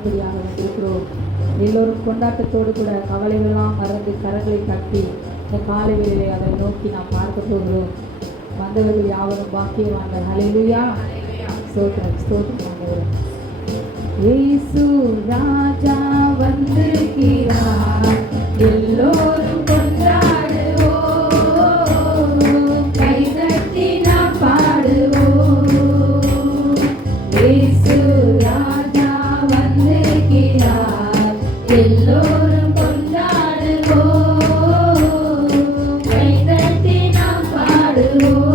காணும்படியாக வந்திருக்கிறோம். எல்லோரும் கொண்டாட்டத்தோடு கூட கவலைகளெல்லாம் மறந்து கரங்களை கட்டி இந்த காலை வேளையிலே அதை நோக்கி நாம் பார்க்க போகிறோம். வந்தவர்கள் யாவரும் பாக்கியவான்கள். ஹல்லேலூயா. ஸ்தோத்திரம் ஸ்தோத்திரம் ஆண்டவரே. இயேசு ராஜா வந்திருக்கிறார், எல்லோரும் கொண்டாடுவோம், கைதட்டி நாம் பாடுவோம். இயேசு ராஜா வந்திருக்கிறார், எல்லோரும் கொண்டாடுவோம், கைதட்டி நாம் பாடுவோம்.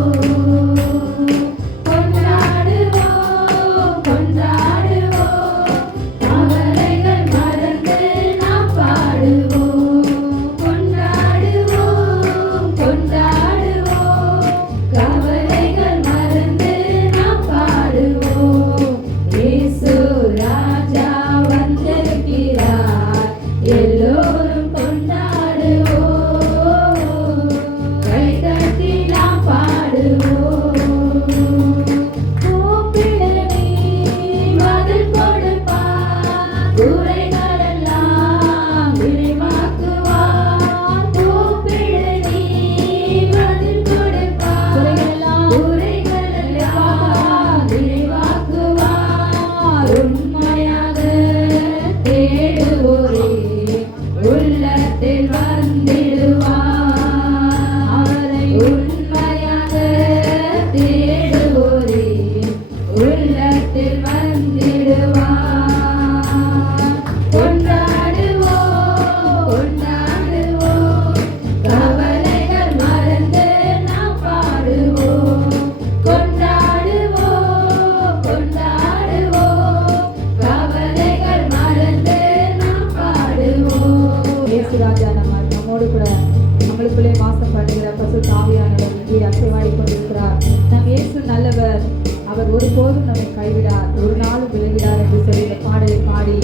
ஒருபோதும் நம்மை கைவிடார், ஒரு நாளும் விலகிடார் என்று சொல்லி இந்த பாடலை பாடி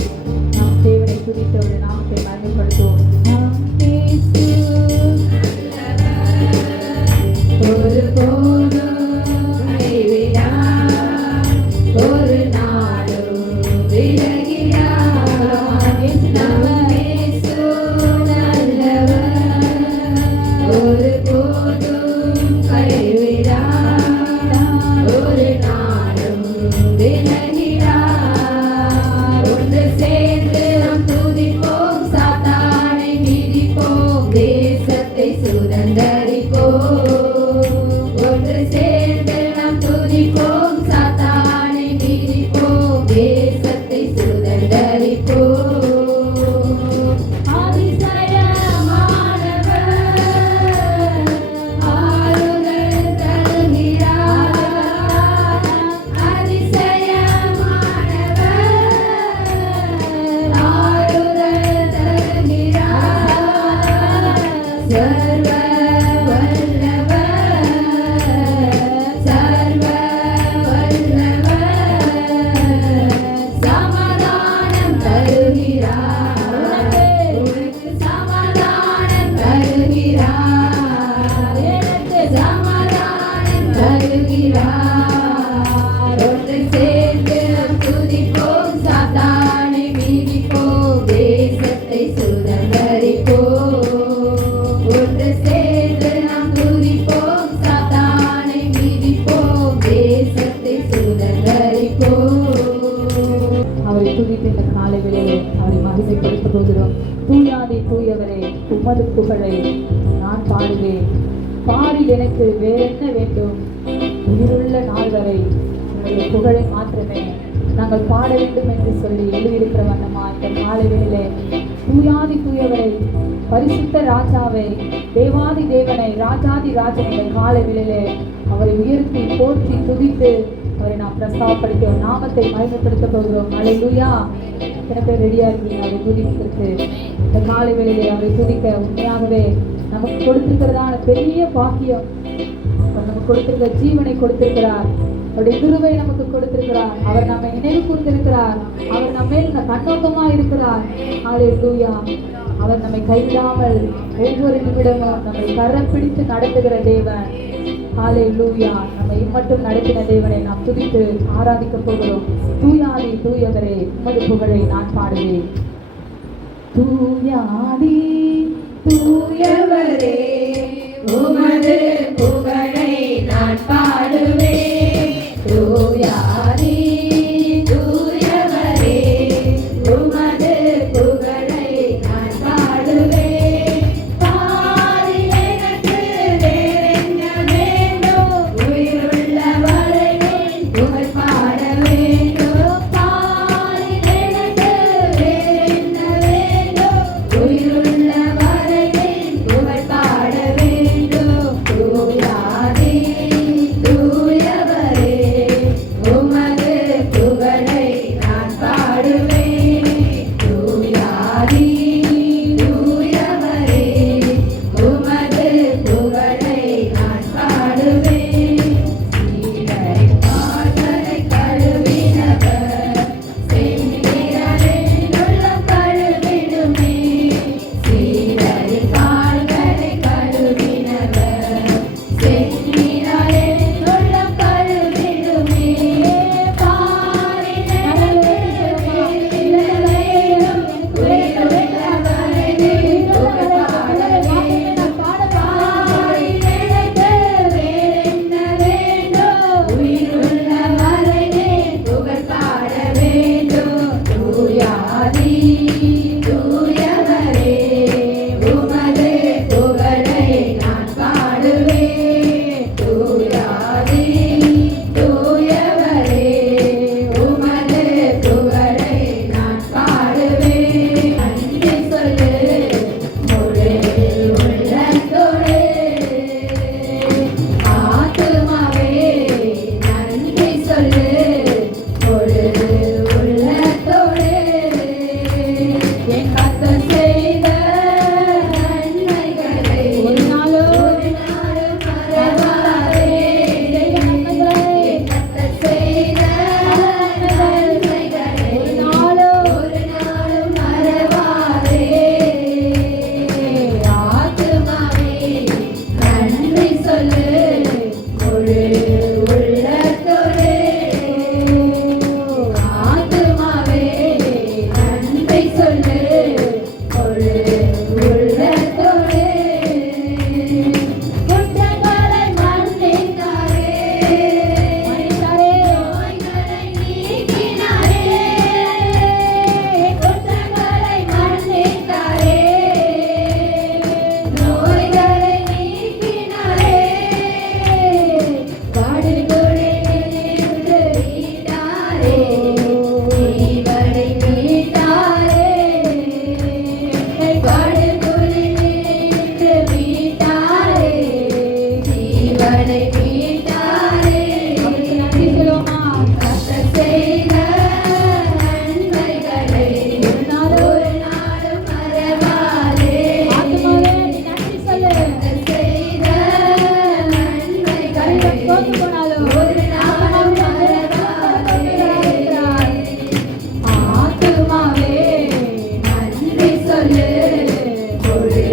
நாம் தேவனை துதித்து அவருடைய நாமத்தை மகிமைப்படுத்துவோம். உமது புகழை நான் பாடுவேன், பாடில் எனக்கு வேறென்ன வேண்டும்? உயிருள்ள நாள் வரை உங்களுடைய புகழை மாற்றமே நாங்கள் பாட வேண்டும் என்று சொல்லி எழுதியிருக்கிற வண்ணமா இந்த காலை வேளையிலே தூயாதி தூயவரை, பரிசுத்த ராஜாவை, தேவாதி தேவனை, ராஜாதி ராஜனை இந்த காலை வேளையிலே அவரை உயர்த்தி போற்றி துதித்து அவரை நாம் பிரஸ்தாபப்படுத்தி ஒரு நாமத்தை மகிமைப்படுத்த போகிறோம். அல்லேலூயா. எத்தனை பேர் ரெடியா இருக்கீங்க அவரை துதிக்கிறதுக்கு? இந்த காலை வேளையிலே அவரை துதிக்க உண்மையாகவே நமக்கு கொடுத்திருக்கிறதான பெரிய பாக்கியம். நமக்கு கொடுத்திருக்கிற ஜீவனை கொடுத்திருக்கிறார், அவருடைய கிருபை நமக்கு கொடுத்திருக்கிறார், அவர் நம்மை நினைவு கூர்ந்திருக்கிறார், அவர் நம்ம மேல் கண்ணோக்கமா இருக்கிறார். அல்லேலூயா. அவர் நம்மை கைவிடாமல் ஒவ்வொரு நிமிடமும் நம்மை கரம் பிடித்து நடத்துகிற தேவன். ஹல்லேலூயா. நம்மை இம்மட்டும் நடத்தின தேவனை நாம் துதித்து ஆராதிக்க போகிறோம். தூயாதி தூயவரே, உமது புகழை நான் பாடுவேன். தூயாதி தூயவரே, உமது புகழை நான் பாடுவேன். தூயாதி தூயவரே, உமது புகழை நான் பாடுவேன். பாரில் எனக்கு வேறென்ன வேண்டும்? உயிருள்ள வரையில் புகழ் பாட வேண்டும். பாரில் எனக்கு வேறென்ன வேண்டும்? உயிருள்ள வரையில் புகழ் பாட வேண்டும். தூயாதி தூயவரே, உமது புகழை நான் பாடுவேன். தூயாதி தூயவரே, உமது புகழை நான் பாடுவேன். சீடரின் கால்களை கழுவினவர், செந்நிறனின் உள்ளம் கழுவிடுமே. சீடரின் கால்களை கழுவினவர், செந்நிறனின் உள்ளம் கழுவிடுமே. பாரில் எனக்கு வேறென்ன வேண்டும்? உயிருள்ள வரையில் புகழ் பாட வேண்டும். பாரில் எனக்கு வேறென்ன வேண்டும்? உயிருள்ள வரையில் புகழ் பாட வேண்டும். தூயாதி தூயவரே, உமது புகழை நான் பாடுவேன். தூயாதி தூயவரே, உமது புகழை நான் பாடுவேன். நன்றி சொல்லு முழு உள்ளத்தோடு, ஆத்துமாவே நன்றி சொல்லு முழு உள்ளத்தோடு. என் கர்த்தர் செய்த நன்மைகளை ஒரு நாளும் மறவாதே. என் கர்த்தர் செய்த நன்மைகளை ஒரு நாளும் மறவாதே. ஆத்துமாவே நன்றி சொல்லு முழு உள்ளத்தோடு. ஆத்துமாவே நன்றி சொல்லு முழு உள்ளத்தோடு. குற்றங்களை மன்னித்தாரே, நோய்களை நீக்கினாரே. குற்றங்களை மன்னித்தாரே, நோய்களை நீக்கினாரே. பாடுகொடையிலிருந்து மீட்டாரே, ஜீவனை மீட்டாரே. பாடுகொடையிலிருந்து மீட்டாரே, ஜீவனை மீட்டாரே. நன்றி சொல்லுவோமா? கர்த்தர் செய்த நன்மைகளை ஒரு நாளும் மறவாதே. ஆத்துமாவே நன்றி சொல்லு. கர்த்தர் செய்த நன்மைகளை தோற்று போனாலும் ஒரு நாளும் மறவாதே. ஆத்துமாவே நன்றி சொல்லு முழு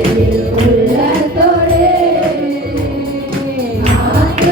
உள்ளத்தோடு. ஆத்துமாவே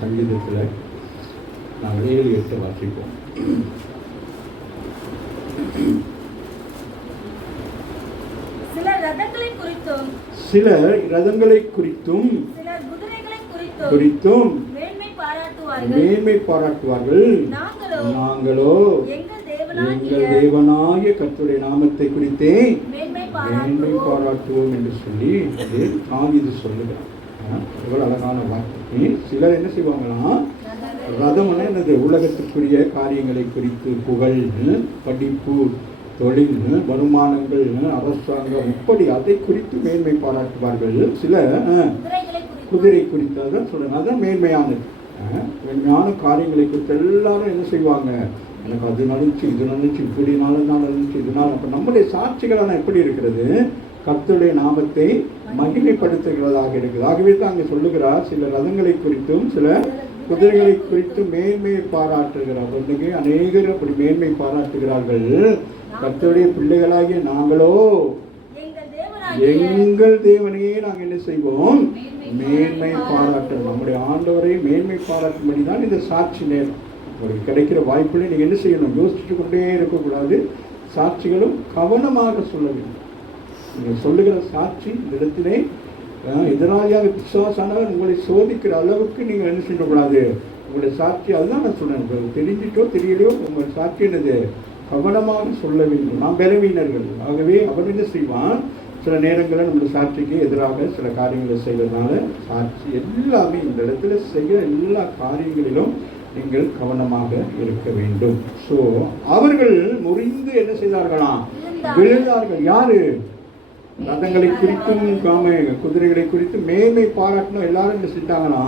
சங்கீதத்தில் நாம் 7-8 வாசிப்போம். சில ரதங்களை குறித்தும் சிலர் குதிரைகளை குறித்தும் மேன்மை பாராட்டுவார்கள். நாங்களோ எங்கள் தேவனாகிய கர்த்தருடைய நாமத்தை குறித்தே மேன்மை பாராட்டுவோம் என்று சொல்லி தாவீது சொல்லுகிறார். எவ்வளவு அழகான வார்த்தை. சிலர் என்ன செய்வாங்கன்னா, ரதம்னா என்னது, உலகத்துக்குரிய காரியங்களை குறித்து புகழ், படிப்பு, தொழில், வருமானங்கள், அரசாங்கம், இப்படி அதை குறித்து மேன்மை பாராட்டுவார்கள். சில குதிரை குறித்து அதான் சொல்லுங்க, அதான் மேன்மையானது. மேன்மையான காரியங்களை குறித்து எல்லாரும் என்ன செய்வாங்க, எனக்கு அது நடந்துச்சு, இது நடந்துச்சு, இப்படி நடந்துச்சு, இதனால். அப்போ நம்முடைய சாட்சிகளான எப்படி இருக்கிறது, கர்த்தருடைய நாமத்தை மகிமைப்படுத்துகிறதாக இருக்குது. ஆகவே தான் அங்கே சொல்லுகிறார், சில ரதங்களை குறித்தும் சில குதிரைகளை குறித்தும் மேன்மையை பாராட்டுகிறார். இன்னைக்கு அநேகர் அப்படி மேன்மை பாராட்டுகிறார்கள். கர்த்தருடைய பிள்ளைகளாகிய நாங்களோ எங்கள் தேவனையே நாங்கள் என்ன செய்வோம், மேன்மை பாராட்டுறோம். நம்முடைய ஆண்டவரை மேன்மை பாராட்டும்படி தான் இந்த சாட்சி நேரம். உங்களுக்கு கிடைக்கிற வாய்ப்புகளை நீங்கள் என்ன செய்யணும், யோசிச்சுட்டு கொண்டே இருக்கக்கூடாது. சாட்சிகளும் கவனமாக சொல்ல வேண்டும். நீங்கள் சொல்லுகிற சாட்சி இந்த இடத்திலே எதிராளியாக பிசாசானவர் உங்களை சோதிக்கிற அளவுக்கு நீங்கள் என்ன செய்யக்கூடாது. உங்களுடைய சாட்சி, அதுதான் நான் சொன்னேன், தெரிஞ்சிட்டோ தெரியலையோ உங்கள் சாட்சி என்னது, கவனமாக சொல்ல வேண்டும். நாம் பலவீனர்கள். ஆகவே அவன் என்ன செய்வான், சில நேரங்களில் நம்முடைய சாட்சிக்கு எதிராக சில காரியங்களை செய்வதனால சாட்சி எல்லாமே இந்த இடத்துல செய்கிற எல்லா காரியங்களிலும் நீங்கள் கவனமாக இருக்க வேண்டும். ஸோ அவர்கள் முறிந்து என்ன செய்தார்களாம், விழுந்தார்கள். யாரு, ரதங்களை குறித்தும் குதிரைகளை குறித்து மேன்மை பாராட்டணும். எல்லாரும் என்ன செஞ்சாங்கன்னா,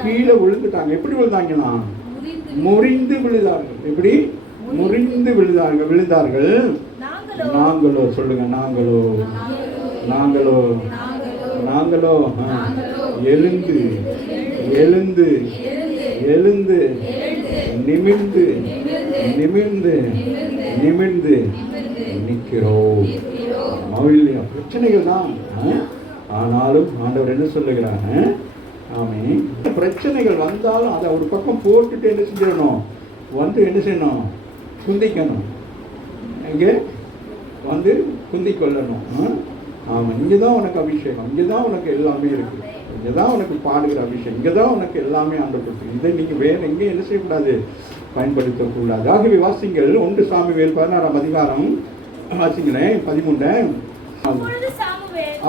கீழே விழுந்துட்டாங்க. எப்படி விழுந்தாங்கன்னா, முறிந்து விழுந்தார்கள். எப்படி முறிந்து விழுந்தார்கள். நாங்களோ சொல்லுங்க, நாங்களோ நாங்களோ எழுந்து எழுந்து எழுந்து நிமிர்ந்து நிமிர்ந்து நிமிர்ந்து நிற்கிறோம். இல்லையா? பிரச்சனைகள் தான், ஆனாலும் ஆண்டவர் என்ன சொல்லுகிறாங்க? ஆமென். பிரச்சனைகள் வந்தாலும் அதை ஒரு பக்கம் போட்டுட்டு என்ன செஞ்சிடணும்? என்ன செய்யணும்? குந்திக்கணும். இங்கே குந்தி கொள்ளணும். ஆமாம், இங்கே தான் உனக்கு அபிஷேகம், இங்கே தான் உனக்கு எல்லாமே இருக்குது, இங்கே தான் உனக்கு பாடுகிற அபிஷேகம், இங்கே தான் உனக்கு எல்லாமே ஆண்டவர் கொடுத்து, இதை நீங்கள் வேறு எங்கேயும் என்ன செய்யக்கூடாது? பயன்படுத்தக்கூடாது. ஆகவே வாசிங்கள் 1 சாமுவேல் 16ஆம் அதிகாரம் வாசிங்களேன் 13.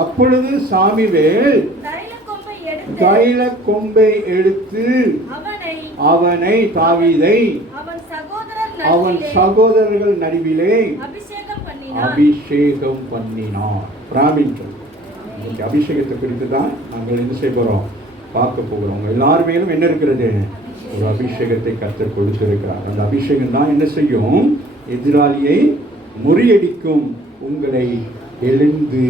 அப்பொழுது சாமுவேல் தைல கொம்பை எடுத்து அவனை தாவீதை அவன் சகோதரர்கள் நடுவிலே அபிஷேகம் பண்ணினார். பிராமின்கள் அபிஷேகத்தை குறித்து தான் நாங்கள் என்ன செய்ய போகிறோம்? பார்க்க போகிறோம். எல்லாருமேலும் என்ன இருக்கிறது? ஒரு அபிஷேகத்தை கர்த்தர் கொடுத்திருக்கிறார். அந்த அபிஷேகம் தான் என்ன செய்யும்? எதிராளியை முறியடிக்கும். உங்களை எழுந்து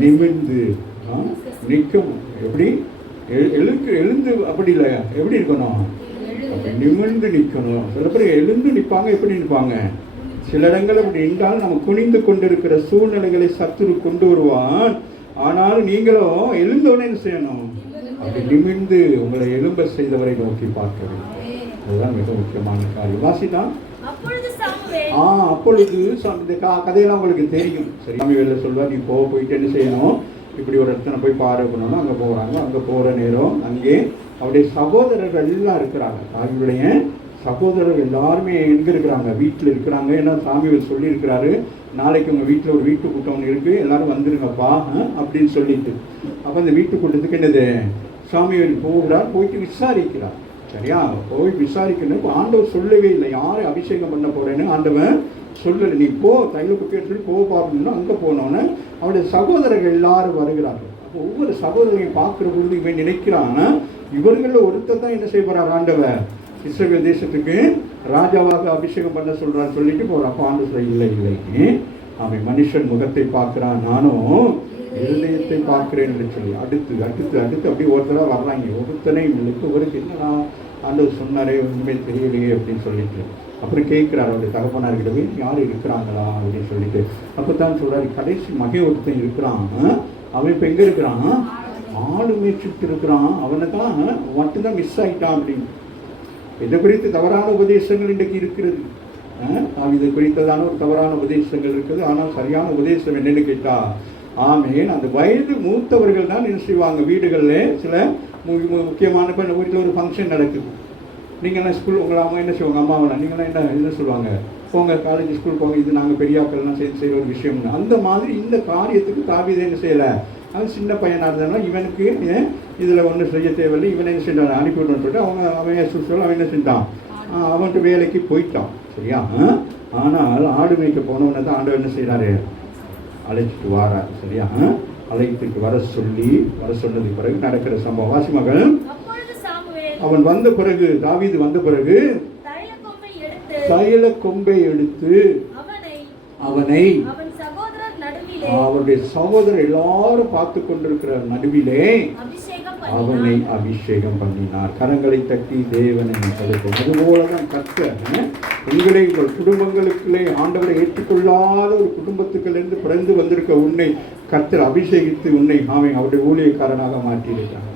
நிமிர்ந்து நிற்கும். எப்படி எழுந்து? அப்படி இல்லை, எப்படி இருக்கணும்? அப்படி நிமிர்ந்து நிற்கணும். சில பேர் எழுந்து நிற்பாங்க. எப்படி நிற்பாங்க? சில இடங்கள் அப்படி நின்றால் நம்ம குனிந்து கொண்டிருக்கிற சூழ்நிலைகளை சத்துரு கொண்டு வருவான். ஆனால் நீங்களும் எழுந்தோடனே என்ன செய்யணும்? அப்படி நிமிர்ந்து உங்களை எழும்ப செய்தவரை நோக்கி பார்க்க வேண்டும். அதுதான் மிக முக்கியமான காரியம். வாசிதான் அப்பொழுது இந்த கதையெல்லாம் உங்களுக்கு தெரியும். சரி, சாமுவேல் சொல்வார், நீ போயிட்டு என்ன செய்யணும்? இப்படி ஒரு இடத்துல போய் பார்க்கணும்னா அங்கே போகிறாங்க. அங்கே போகிற நேரம் அங்கே அவருடைய சகோதரர்கள் எல்லாம் இருக்கிறாங்க. அவருடைய சகோதரர்கள் எல்லாருமே எங்கே இருக்கிறாங்க? வீட்டில் இருக்கிறாங்க. ஏன்னா சாமுவேல் சொல்லியிருக்கிறாரு, நாளைக்கு உங்கள் வீட்டில் ஒரு வீட்டு கூட்டம் ஒன்று இருக்குது, எல்லாரும் வந்துருங்கப்பா அப்படின்னு சொல்லிட்டு. அப்போ அந்த வீட்டு கூட்டத்துக்கு என்னது? சாமுவேல் போகிறார், போயிட்டு விசாரிக்கிறார். சரியா? போய் விசாரிக்கணும். ஆண்டவர் சொல்லவே இல்லை யாரை அபிஷேகம் பண்ண போகிறேன்னு. ஆண்டவன் சொல்லலை. நீ போ, தைல குப்பி எடுத்துட்டு போ பார்க்கணும்னா அங்கே போனோன்னே அவருடைய சகோதரர்கள் எல்லாரும் வருகிறார்கள். அப்போ ஒவ்வொரு சகோதரரையும் பார்க்குற பொழுது இவன் நினைக்கிறான், இவர்களில் ஒருத்தர் தான் என்ன செய்ய போகிறார்? ஆண்டவர் இஸ்ரவேல் தேசத்துக்கு ராஜாவாக அபிஷேகம் பண்ண சொல்கிறான்னு சொல்லிட்டு போகிறான். அப்போ ஆண்டவர் இல்லை இல்லை, அவன் மனுஷன் முகத்தை பார்க்குறான், நானும் இருதயத்தை பார்க்கிறேன் என்று சொல்லி அடுத்து அடுத்து அடுத்து அப்படி ஒருத்தராக வர்றாங்க. ஒருத்தனையும் இல்லை. ஒருக்கு என்னடா ஆண்டவர் சொன்னாரே, ஒன்றுமே தெரியலையே அப்படின்னு சொல்லிட்டு அப்புறம் கேட்குறாரு அவருடைய தகப்பனார்கிட்டவே, யார் இருக்கிறாங்களா அப்படின்னு சொல்லிட்டு. அப்போ தான் சொல்கிறாரு, கடைசி மகை ஒருத்தன் இருக்கிறான், அவன் இப்போ எங்கே இருக்கிறான்? ஆடு மேய்ச்சிட்டு இருக்கிறான், அவனை தான் மட்டும்தான் மிஸ் ஆகிட்டான் அப்படின்னு. இதை குறித்து தவறான உபதேசங்கள் இன்றைக்கு இருக்கிறது. இது குறித்ததான ஒரு தவறான உபதேசங்கள் இருக்குது. ஆனால் சரியான உபதேசம் என்னென்னு கேட்டால், ஆமேன், அந்த வயது மூத்தவர்கள் தான் என்ன செய்வாங்க? வீடுகளில் சில முக்கியமான இப்போ வீட்டில் ஒரு ஃபங்க்ஷன் நடக்குது. நீங்கள் என்ன ஸ்கூல் உங்களை அம்மா என்ன செய்வாங்க? அம்மாவெல்லாம் நீங்களாம் என்ன சொல்லுவாங்க? போங்க காலேஜ் ஸ்கூல் போங்க, இது நாங்கள் பெரியாக்கள்லாம் சேர்ந்து செய்கிற ஒரு விஷயம்னு. அந்த மாதிரி இந்த காரியத்துக்கு தாவீது என்ன செய்யலை? அவன் சின்ன பையனாக இருந்தாலும் இவனுக்கு இதில் ஒன்றும் செய்ய தேவையில்லை, இவனை என்ன செஞ்சான்? அனுப்பிவிடணும்னு சொல்லிட்டு அவன் சுற்றுலா அவன் என்ன செஞ்சான்? அவன்கிட்ட வேலைக்கு போயிட்டான். சரியா? ஆனால் ஆடு மேய்க்க போனவனை தான் ஆண்டவர் என்ன செய்கிறாரு? அழைச்சிட்டு வாரார். சரியா? அழைத்துட்டு வர சொன்னது பிறகு நடக்கிற சம்பவம். வாசிமகள் அவன் வந்த பிறகு, தாவீது வந்த பிறகு தைல கொம்பை எடுத்து அவனை அவருடைய சகோதரர் எல்லாரும் பார்த்து கொண்டிருக்கிற நடுவிலே அவனை அபிஷேகம் பண்ணினார். கரங்களை தட்டி தேவனை தடுக்கும். அதுபோலதான் கர்த்தர் உங்களை உங்கள் குடும்பங்களுக்குள்ளே ஆண்டவரை ஏற்றுக்கொள்ளாத ஒரு குடும்பத்துக்களிலிருந்து பிறந்து வந்திருக்க உன்னை கர்த்தர் அபிஷேகித்து உன்னை அவருடைய ஊழியக்காரனாக மாற்றியிருக்கிறார்.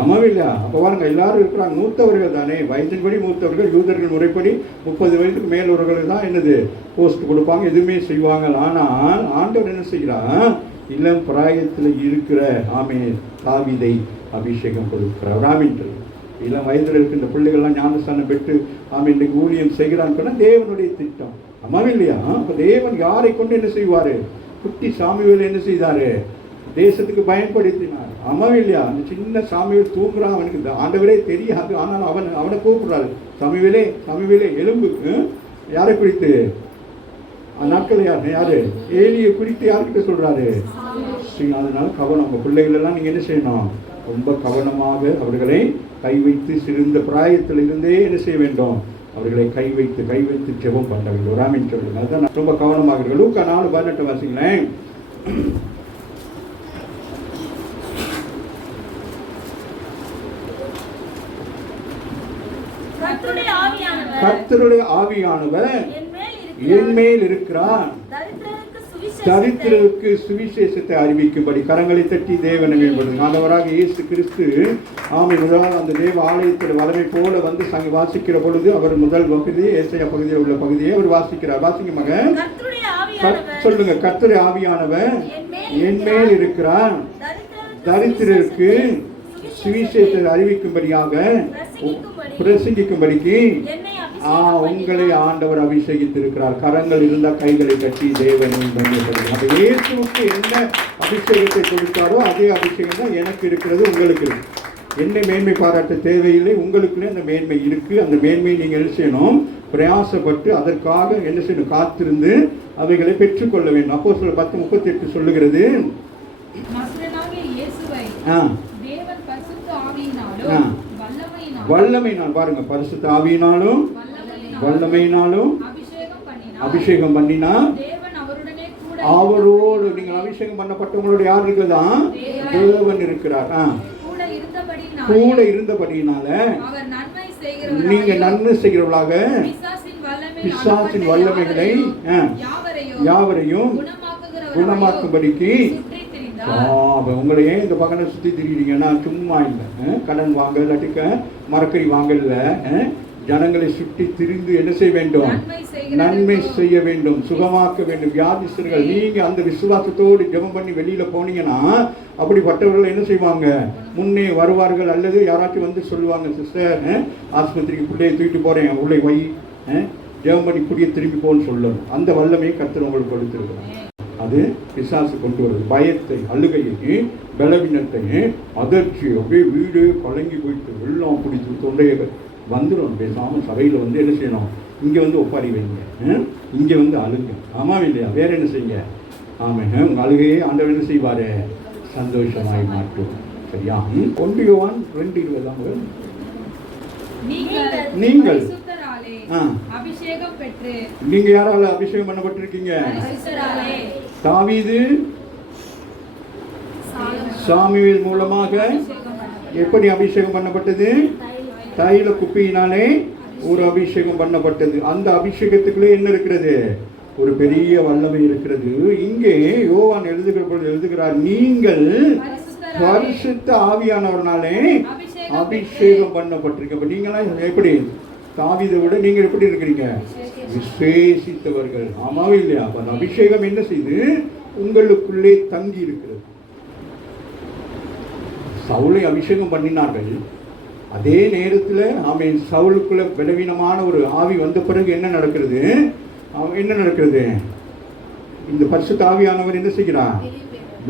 ஆமாவில்லையா? அப்போ பாருங்க, எல்லாரும் இருக்கிறாங்க. மூத்தவர்கள் தானே, வயதின்படி மூத்தவர்கள். யூதர்கள் முறைப்படி 30 வயதுக்கு மேலவர்கள் தான் என்னது போஸ்ட் கொடுப்பாங்க, எதுவுமே செய்வாங்க. ஆனால் ஆண்டவர் என்ன செய்கிறார்? இளம் பிராயத்தில் இருக்கிற தாவீதை அபிஷேகம் கொடுக்கிறார். ராமின்கள் இளம் வயதில் இருக்கின்ற பிள்ளைகள்லாம் ஞானஸ்தானம் பெற்று இன்றைக்கு ஊழியம் செய்கிறான்னு சொன்னால் தேவனுடைய திட்டம். ஆமாவில்லையா? அப்போ தேவன் யாரை கொண்டு என்ன செய்வார்? குட்டி சாமுவேல் என்ன செய்தார்? தேசத்துக்கு பயன்படுத்தினார். இல்லையா? அந்த சின்ன சாமுவேல் தூங்குறான், அவனுக்கு ஆண்டவரே தெரியாது. ஆனால் அவனை கூப்பிடுறாரு, சாமுவேலே எலும்பு. யாரை குறித்து? நாட்கள் யாரு? ஏலியை குறித்து யார்கிட்ட சொல்றாரு? அதனால கவனம். உங்க பிள்ளைகள் எல்லாம் நீங்க என்ன செய்யணும்? ரொம்ப கவனமாக அவர்களை கை வைத்து, சிறந்த பிராயத்தில் இருந்தே என்ன செய்ய வேண்டும்? அவர்களை கை வைத்து ஜெபம் பண்ண வேண்டும். ராமின் சொல்லுங்க. அதுதான் ரொம்ப கவனமாக இருக்கு. லூக்கா 4:18 வாசிங்களேன். கர்த்தருடைய ஆவியானவர் என் மேல் இருக்கிறார். தரித்திரருக்கு சுவிசேஷத்தை அறிவிக்கும்படி கரங்களை தட்டி தேவனை மேம்படுத்துங்க. ஆண்டவராக இயேசு கிறிஸ்து முதலாவது அந்த தேவ ஆலயத்தில் வளமை போல வந்து வாசிக்கிற பொழுது அவர் முதல் பகுதி ஏசாயா பகுதியில் உள்ள பகுதியை அவர் வாசிக்கிறார். வாசிங்க மகன், சொல்லுங்க. கர்த்தருடைய ஆவியானவர் என் மேல் இருக்கிறார், தரித்திரருக்கு சுவிசேஷத்தை அறிவிக்கும்படியாக பிரசங்கிக்கும்படிக்கு உங்களை ஆண்டவர் அபிஷேகித்திருக்கிறார். கரங்கள் இருந்த கைகளை கட்டி தேவனை மகிமைப்படுத்தும். அந்த இயேசுவுக்கு என்ன அபிஷேகத்தை கொடுத்தாரோ அதே அபிஷேகம் தான் எனக்கு இருக்கிறது, உங்களுக்கு இருக்கு. என்னை மேன்மை பாராட்ட தேவையில்லை, உங்களுக்குள்ளே அந்த மேன்மை இருக்கு. அந்த மேன்மையை நீங்கள் என்ன செய்யணும்? பிரயாசப்பட்டு அதற்காக என்ன செய்யணும்? காத்திருந்து அவைகளை பெற்றுக்கொள்ள வேண்டும். அப்போஸ்தலர் 10:38 சொல்லுகிறது, வல்லமையினால் பாருங்க, பரிசுத்த ஆவியினாலும் வல்லமையினாலும் அபிஷேகம் பண்ணினா அவரோடு நீங்கள் அபிஷேகம் பண்ணப்பட்டவங்களோட யார் இருக்குதான்? தேவன் இருக்கிறார். கூட இருந்தபடியினால நீங்க நன்மை செய்கிறவர்களாக பிசாசின் வல்லமைகளை யாவரையும் குணமாக்கும்படிக்கு உங்களையே இந்த பக்கம் சுற்றி திரிகிறீங்கன்னா சும்மா இல்லை. கடன் வாங்க, இல்லாட்டிக்க மரக்கறி வாங்கல, ஜனங்களை சுற்றி திரிந்து என்ன செய்ய வேண்டும்? நன்மை செய்ய வேண்டும், சுகமாக்க வேண்டும். வியாதிஸ்தர்கள் நீங்க அந்த விசுவாசத்தோடு ஜெபம் பண்ணி வெளியில போனீங்கன்னா அப்படிப்பட்டவர்கள் என்ன செய்வாங்க? முன்னே வருவார்கள். அல்லது யாராச்சும் வந்து சொல்லுவாங்க, சிஸ்டர் ஆஸ்பத்திரிக்கு பிள்ளையை தூக்கிட்டு போறேன், உள்ளே வை, ஜெபம் பண்ணி புடிய திரும்பி போன்னு சொல்லணும். அந்த வல்லமையை கர்த்தர் உங்களுக்கு கொடுத்திருக்கிறார். அது பிசாசு கொண்டு வருது. பயத்தை, அழுகையை, பலவீனத்தை, அதிர்ச்சி, அப்படியே வீடு கலங்கி போயிட்டு வெள்ளம் பிடிச்சி தொண்டையை வந்துடும். பேசாமல் சபையில் வந்து என்ன செய்யணும்? இங்கே வந்து ஒப்பாரி வைங்க, இங்கே வந்து அழுங்க. ஆமாம் இல்லையா? வேற என்ன செய்யுங்க? ஆமாங்க, உங்கள் அழுகையே ஆண்டவர் என்ன செய்வார்? சந்தோஷமாய் மாற்றும். சரியா? 1 யோவான் 2:20 நீங்கள் அபிஷேகம் பெற்று, நீங்க யாரால அபிஷேகம் பண்ணப்பட்டிருக்கீங்க? தாவீது சாமுவேல் மூலமாக எப்படி அபிஷேகம் பண்ணப்பட்டது? தைல குப்பியினாலே ஒரு அபிஷேகம் பண்ணப்பட்டது. அந்த அபிஷேகத்துக்குள்ளே என்ன இருக்கிறது? ஒரு பெரிய வல்லமை இருக்கிறது. இங்கே யோவான் எழுதுகிற பொழுது எழுதுகிறார், நீங்கள் பரிசுத்த ஆவியானவர்னாலே அபிஷேகம் பண்ணப்பட்டிருக்க. அப்ப நீங்களாம் எப்படி? தாவீதை விட நீங்க எப்படி இருக்கிறீங்க? விசேஷித்தவர்கள். ஆமாவே இல்லையா? அப்ப அந்த அபிஷேகம் என்ன செய்து உங்களுக்குள்ளே தங்கி இருக்கிறது. சவுலை அபிஷேகம் பண்ணினார்கள். அதே நேரத்தில் சவுலுக்குள்ள பலவீனமான ஒரு ஆவி வந்த பிறகு என்ன நடக்கிறது? என்ன நடக்கிறது? இந்த பரிசுத்த ஆவியானவர் என்ன செய்கிறார்?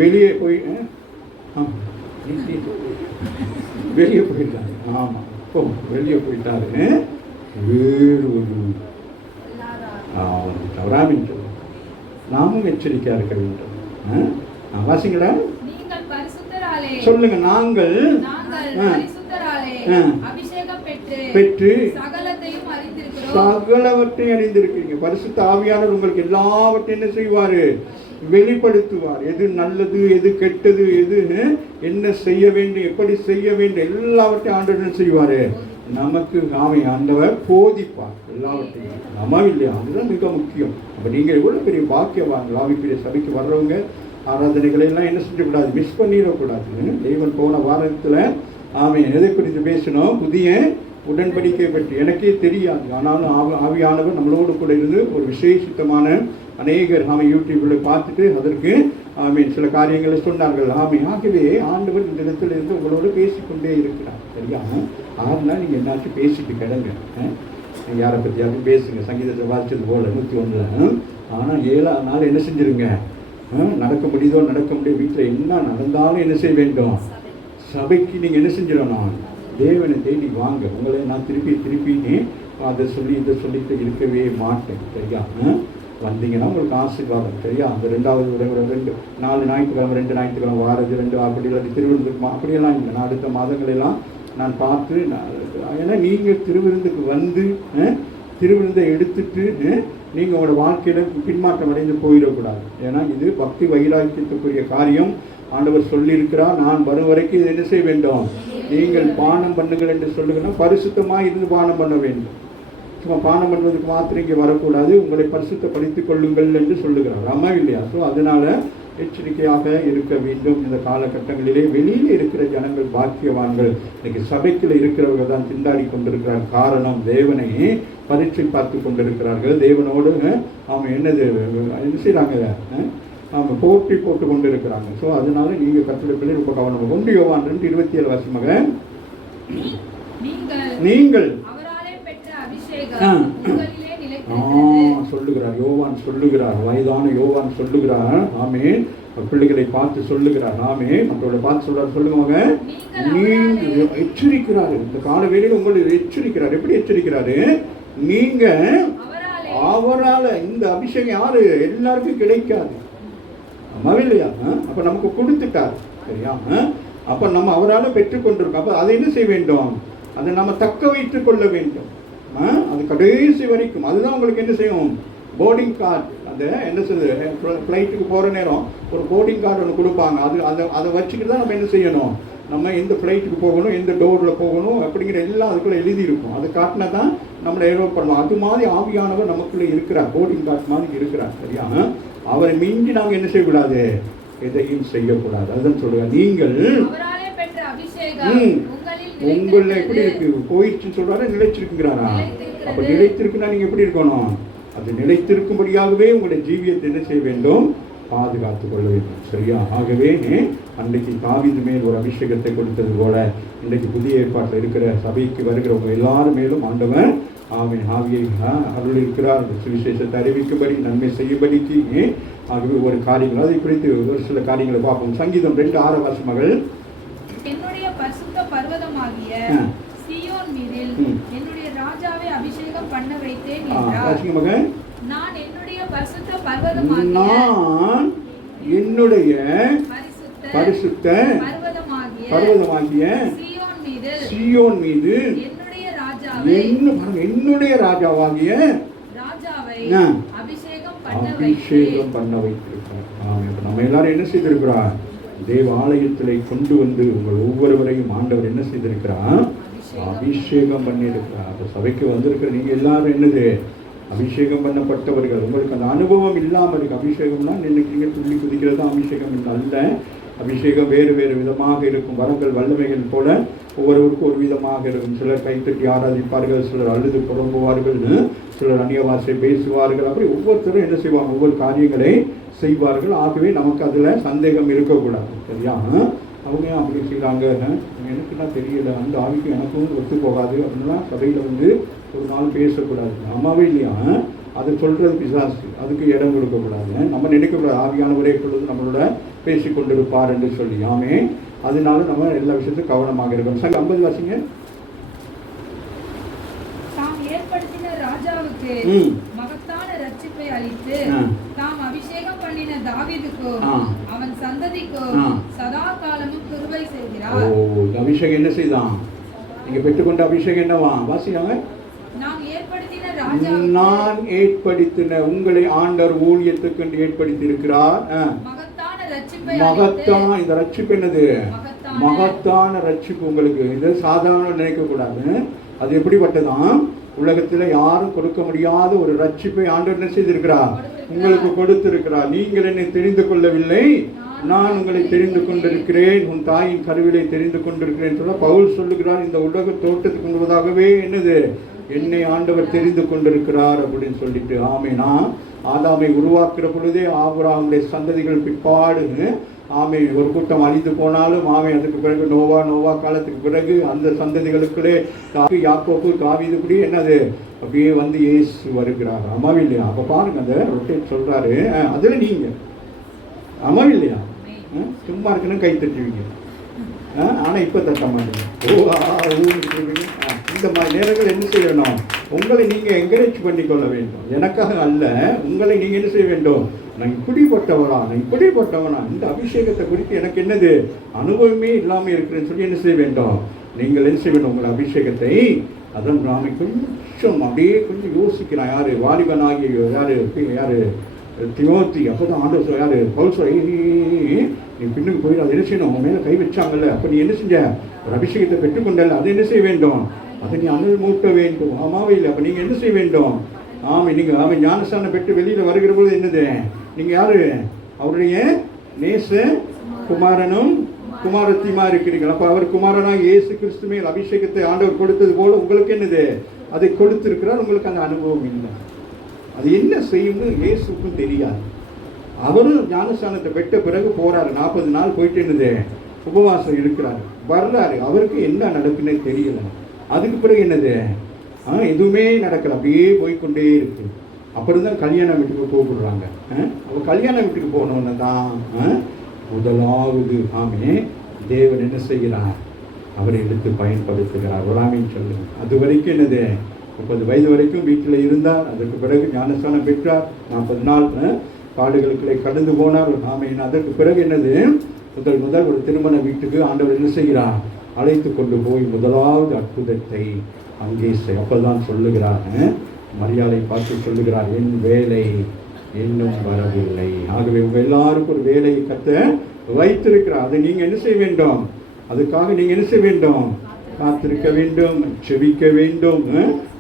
வெளியே போய் வெளியே போயிட்டாரு. ஆமா, வெளியே போயிட்டாரு. வேறு ஒரு தவறாமின் சொல்ல நாமும் எச்சரிக்கையா இருக்க வேண்டும். வாசிங்களா? சொல்லுங்க. நாங்கள் பெற்று சகலவற்றையும் அறிந்திருக்கீங்க. பரிசுத்த ஆவியானவர் உங்களுக்கு எல்லாவற்றையும் என்ன செய்வாரு? வெளிப்படுத்துவார். எது நல்லது, எது கெட்டது, எது என்ன செய்ய வேண்டும், எப்படி செய்ய வேண்டும், எல்லாவற்றையும் ஆண்டவர் செய்வாரு. நமக்கு ஆண்டவர் போதிப்பார் எல்லாவற்றையும். நம்ம இல்லையா? அதுதான் மிக முக்கியம். அப்ப நீங்க எவ்வளவு பெரிய பாக்கியவான்கள். ஆவிக்குரிய சபைக்கு வர்றவங்க ஆராதனைகளை எல்லாம் என்ன செஞ்சக்கூடாது? மிஸ் பண்ணிடக்கூடாது. தேவன் போன வாரத்துல எதை குறித்து பேசணும்? புதிய உடன்படிக்கை பற்றி. எனக்கே தெரியாது, ஆனாலும் ஆவியானவர் நம்மளோடு கூட இருந்து ஒரு விசேஷித்தமான அநேகர் யூடியூப்ல பார்த்துட்டு அதற்கு சில காரியங்களை சொன்னார்கள். ஆகவே ஆண்டவர் இந்த இடத்துல இருந்து உங்களோட பேசிக்கொண்டே இருக்கிறார். சரியா? 6 நாள் நீங்க என்னாச்சும் பேசிட்டு கிடங்க. யாரை பற்றியாவது பேசுங்க, சங்கீதத்தை வாசிச்சது போல 101. ஆனா 7ஆம் நாள் என்ன செஞ்சிருங்க? நடக்க முடியுதோ நடக்க முடியும், வீட்டில் என்ன நடந்தாலும் என்ன செய்ய வேண்டும்? சபைக்கு நீங்க என்ன செஞ்சிடணும்? தேவனை தேடி வாங்க. உங்களை நான் திருப்பி அதை சொல்லி இதை சொல்லிட்டு இருக்கவே மாட்டேன். சரியா? வந்தீங்கன்னா உங்களுக்கு ஆசீர்வாதம். சரியா? அந்த 2 4 ஞாயிற்றுக்கிழமை 2 ஞாயிற்றுக்கிழமை வாரது 2 அப்படி இல்லாட்டி திருவிருந்துக்கு அப்படியெல்லாம் இல்லை. நான் அடுத்த மாதங்களெல்லாம் நான் பார்த்து, ஏன்னா நீங்கள் திருவிருந்துக்கு வந்து திருவிருந்தை எடுத்துட்டு நீங்கள் உங்களோட வாழ்க்கையில் பின்மாற்றம் அடைந்து போயிடக்கூடாது. ஏன்னா இது பக்தி வைராக்கியத்துக்குரிய காரியம். ஆண்டவர் சொல்லியிருக்கிறார், நான் வரும் வரைக்கும் இது என்ன செய்ய வேண்டும்? நீங்கள் பானம் பண்ணுங்கள் என்று சொல்லுங்கன்னா பரிசுத்தமாக இருந்து பானம் பண்ண வேண்டும். சும்மா பானம் பண்ணுவதற்கு மாத்திரம் இங்கே வரக்கூடாது, உங்களை பரிசுத்தப்படுத்திக் கொள்ளுங்கள் என்று சொல்லுகிறார். ஆமா இல்லையா? ஸோ அதனால எச்சரிக்கையாக இருக்க வேண்டும். இந்த காலகட்டங்களிலே வெளியில் இருக்கிற ஜனங்கள் பாக்கியவான்கள். இன்னைக்கு சபைக்குள்ள இருக்கிறவர்கள் தான் திண்டாடி கொண்டிருக்கிறார். காரணம், தேவனை பரீட்சை பார்த்து கொண்டிருக்கிறார்கள். தேவனோடு அவங்க என்ன செய்யறாங்க, அவங்க போட்டி போட்டு கொண்டு இருக்கிறாங்க. ஸோ அதனால நீங்க கர்த்தருடைய பிள்ளை ரொம்ப கவனம். 1 யோவான் 2:27 வாசிமாக, நீங்கள் சொல்லுகிறார், யோவான் சொல்லுகிறார், வயதான யோவான் சொல்லுகிறார். ஆமே, பிள்ளைகளை பார்த்து சொல்லுகிறார். ஆமே, மற்றவர்களை பார்த்து சொல்றாரு. சொல்லுங்க, நீங்க எச்சரிக்கிறாரு. இந்த கால வேளையில் உங்களை எச்சரிக்கிறார். எப்படி எச்சரிக்கிறாரு? நீங்க அவரால், இந்த அபிஷேகம் யாரு எல்லாருக்கும் கிடைக்காது. இல்லையா? அப்ப நமக்கு கொடுத்துட்டார். சரியா? அப்ப நம்ம அவரால் பெற்றுக்கொண்டிருக்கோம். அப்ப அதை என்ன செய்ய வேண்டும்? அதை நம்ம தக்க வைத்துக் கொள்ள வேண்டும். அது கடைசி வரைக்கும். அதுதான் உங்களுக்கு என்ன செய்யும்? Boarding card. அந்த என்ன சொல்லுது, ஃப்ளைட்டுக்கு போகிற நேரம் ஒரு போர்டிங் கார்டு ஒன்று கொடுப்பாங்க. அதை வச்சுக்கிட்டு தான் நம்ம என்ன செய்யணும், நம்ம எந்த ஃப்ளைட்டுக்கு போகணும், எந்த டோரில் போகணும் அப்படிங்கிற எல்லாம் அதுக்குள்ளே எழுதியிருக்கும். அது காட்டினா தான் நம்மளை ஏர்வாட் பண்ணுவோம். அது மாதிரி ஆவியானவர் நமக்குள்ளே இருக்கிறார், போர்டிங் கார்டு மாதிரி இருக்கிறார். சரியா? அவரை மிஞ்சி நாங்கள் என்ன செய்யக்கூடாது, எதையும் செய்யக்கூடாது. அதுதான் சொல்லுவாங்க, நீங்கள் உங்களை எப்படி இருக்கு, போயிடுச்சுன்னு சொல்றாரு, நிலைச்சிருக்குங்கிறாரா? அப்ப நிலைத்திருக்குன்னா நீங்க எப்படி இருக்கணும்? அது நிலைத்திருக்கும்படியாகவே உங்களுடைய ஜீவியத்தை என்ன செய்ய வேண்டும்? பாதுகாத்துக் கொள்ள வேண்டும். சரியா? ஆகவே அன்றைக்கு தாவீது மேல் ஒரு அபிஷேகத்தை கொடுத்தது போல இன்றைக்கு புதிய ஏற்பாட்டில் இருக்கிற சபைக்கு வருகிறவங்க எல்லாரும் மேலும் ஆண்டவர் ஆவியை அருள் இருக்கிறார். சுவிசேஷத்தை அறிவிக்கும்படி, நன்மை செய்யும்படிக்கு. ஆகவே ஒரு காரியங்கள் அதை குறித்து ஒரு சில காரியங்களை பார்ப்போம். சங்கீதம் 2:6 வாசிமகள், என்னுடைய பரிசுத்த பர்வதமாகிய சீயோன் மீதில் என்னுடைய ராஜாவை அபிஷேகம் பண்ண வைத்தேன் என்றார். நான் என்னுடைய பரிசுத்த பரிசுத்த பர்வதமாகிய சீயோன் மீது என்னுடைய ராஜாவாகிய அபிஷேகம் பண்ண வைத்திருக்கிறார். நம்ம எல்லாரும் என்ன செய்திருக்கிறோம்? தேவ ஆலயத்திலே கொண்டு வந்து உங்கள் ஒவ்வொருவரையும் ஆண்டவர் என்ன செய்திருக்கிறார்? அபிஷேகம் பண்ணியிருக்கிறார். அப்போ சபைக்கு வந்திருக்கிற நீங்கள் எல்லாரும் என்னது, அபிஷேகம் பண்ணப்பட்டவர்கள். உங்களுக்கு அந்த அனுபவம் இல்லாமல் இருக்கு. அபிஷேகம்னா இன்னைக்கு நீங்கள் துள்ளி குதிக்கிறது அபிஷேகம் அல்ல. அபிஷேகம் வேறு வேறு விதமாக இருக்கும். வரங்கள் வல்லமைகள் போல ஒவ்வொருவருக்கும் ஒரு விதமாக இருக்கும். சிலர் கைத்தட்டி ஆராதிப்பார்கள், சிலர் அழுது புலம்புவார்கள், சிலர் அந்நிய பாஷை பேசுவார்கள். அப்படி ஒவ்வொருத்தரும் என்ன செய்வாங்க, ஒவ்வொரு காரியங்களை செய்வார்கள். ஆகவே நமக்கு அதில் சந்தேகம் இருக்கக்கூடாது. சரியா? அவங்க அப்படி செய்கிறாங்க, எனக்குன்னா தெரியல, அந்த ஆவிக்கு எனக்கும் ஒத்து போகாது அப்படின்லாம் சபையில் வந்து ஒரு நாள் பேசக்கூடாது. அம்மாவே இல்லையா? அது சொல்கிறது பிசாசு, அதுக்கு இடம் கொடுக்கக்கூடாது. நம்ம நினைக்கக்கூடாது ஆவியானவரே பொழுது நம்மளோட பேசி கொண்டிருப்பார் என்று சொல்லி. ஆமே, அதனால நம்ம எல்லா விஷயத்துக்கும் கவனமாக இருக்கணும். 50 வாசிங்க. தாம் ஏற்படுத்தின ராஜாவுக்கு மகத்தான ரட்சிப்பை அளித்து தாம் அபிஷேகம் பண்ணின தாவீதுக்கு அவன் சந்ததிக்கு சதா காலமும் கிருபை செய்கிறார். அபிஷேகம் என்ன செய்தான்? நீங்க பெற்றுக்கொண்ட அபிஷேகம் என்னவா? வாசியாங்க. நான் ஏற்படுத்தின உங்களை ஆண்டவர் ஊழியத்துக்கு ஏற்படுத்தி இருக்கிறார். மகத்தான இந்த ரட்சிப்பு என்னது? மகத்தான ரட்சிப்பு உங்களுக்கு. இது சாதாரண நினைக்க கூடாது. அது எப்படிப்பட்டதான்? உலகத்தில் யாரும் கொடுக்க முடியாத ஒரு ரட்சிப்பை ஆண்டவர் என்ன செய்திருக்கிறார்? உங்களுக்கு கொடுத்திருக்கிறார். நீங்கள் என்னை தெரிந்து கொள்ளவில்லை, நான் உங்களை தெரிந்து கொண்டிருக்கிறேன், உன் தாயின் கருவிலை தெரிந்து கொண்டிருக்கிறேன் சொல்ல பவுல் சொல்லுகிறார். இந்த உலக தோட்டத்துக்கு முன்பதாகவே என்னது, என்னை ஆண்டவர் தெரிந்து கொண்டிருக்கிறார் அப்படின்னு சொல்லிட்டு. ஆமே, நான் ஆதாமை உருவாக்குற பொழுதே ஆபிரகாமுடைய சந்ததிகள் பிற்பாடு ஆமே ஒரு கூட்டம் அழிந்து போனாலும் ஆமே அதுக்கு பிறகு நோவா காலத்துக்கு பிறகு அந்த சந்ததிகளுக்குள்ளே யாக்கோபு தாவீது இப்படி என்னது அப்படியே வந்து இயேசு வருகிறார். அம்மாவி இல்லையா? அப்போ பாருங்க, அந்த ரொட்டேட் சொல்றாரு. அதுல நீங்க அம்மாவி இல்லையா? சும்மா இருக்குன்னு கை தட்டுவீங்க, ஆனா இப்ப தட்ட மாட்டீங்க. இந்த மாதிரி நேரங்கள் என்ன செய்யணும்? உங்களை நீங்க என்கரேஜ் பண்ணிக்கொள்ள வேண்டும். எனக்காக அல்ல, உங்களை நீங்க என்ன செய்ய வேண்டும்? நான் இப்படிப்பட்டவனா, இந்த அபிஷேகத்தை குறித்து எனக்கு என்னது அனுபவமே இல்லாமல் இருக்கிறேன்னு சொல்லி என்ன செய்ய வேண்டும்? நீங்கள் என்ன செய்ய வேண்டும்? உங்கள் அபிஷேகத்தை அதன் நாம கொஞ்சம் அப்படியே கொஞ்சம் யோசிக்கிறான். யாரு? வாலிபனாகிய யாரு திமோத்தி. அப்போ தான் ஆண்டவர் யார் பவுல் சொல்ல, நீ பின்னுக்கு போய் அதை என்ன செய்யணும், உன் மேலே கை வச்சாங்கல்ல, அப்போ நீ என்ன செஞ்ச, ஒரு அபிஷேகத்தை பெற்றுக்கொண்டல, அதை என்ன செய்ய வேண்டும், அதை நீ அனல் மூட்ட வேண்டும். ஆமாவே இல்லை. அப்போ நீங்கள் என்ன செய்ய வேண்டும், ஆமாம் நீங்கள் அவன் ஞானஸ்தானம் பெற்று வெளியில் வருகிற பொழுது என்னது, நீங்கள் யார், அவருடைய நேச குமாரனும் குமாரத்தியுமா இருக்கிறீர்கள். அப்போ அவர் குமாரனாக இயேசு கிறிஸ்து மேல் அபிஷேகத்தை ஆண்டவர் கொடுத்தது போல உங்களுக்கு என்னது, அதை கொடுத்திருக்கிறார். உங்களுக்கு அந்த அனுபவம் இல்லை. அது என்ன செய்யும்னு இயேசுக்கும் தெரியாது. அவரும் ஞானஸ்தானத்தை பெற்ற பிறகு போறாரு, 40 நாள் போயிட்டு என்னது உபவாசம் இருக்கிறாரு, வர்றாரு, அவருக்கு என்ன நடக்குன்னே தெரியல. அதுக்கு பிறகு என்னது, எதுவுமே நடக்கல, அப்படியே போய்கொண்டே இருக்கு. அப்புறம் தான் கல்யாண வீட்டுக்கு கூப்பிடுறாங்க. அவள் கல்யாண வீட்டுக்கு போனோன்னு தான் முதலாவது ஆமே தேவன் என்ன செய்கிறார், அவரை எடுத்து பயன்படுத்துகிறார். ஒராமின்னு சொல்லுங்க. அது வரைக்கும் என்னது 30 வயது வரைக்கும் வீட்டில் இருந்தார். அதற்கு பிறகு ஞானஸ்தானம் பெற்றார். 40 நாள் பாடுகளுக்குள்ளே கடந்து போனார். ஆமீன். அதற்கு பிறகு என்னது, முதல் ஒரு திருமண வீட்டுக்கு ஆண்டவர் என்ன செய்கிறார், அழைத்து கொண்டு போய் முதலாவது அற்புதத்தை அங்கே அப்பதான் சொல்லுகிறார், மரியாதை பார்த்து சொல்லுகிறார், என் வேலை இன்னும் வரவில்லை. ஆகவே உங்கள் எல்லாருக்கும் ஒரு வேலையை கத்த வைத்திருக்கிறார். அதை நீங்கள் என்ன செய்ய வேண்டும், அதுக்காக நீங்கள் என்ன செய்ய வேண்டும், காத்திருக்க வேண்டும், செபிக்க வேண்டும்.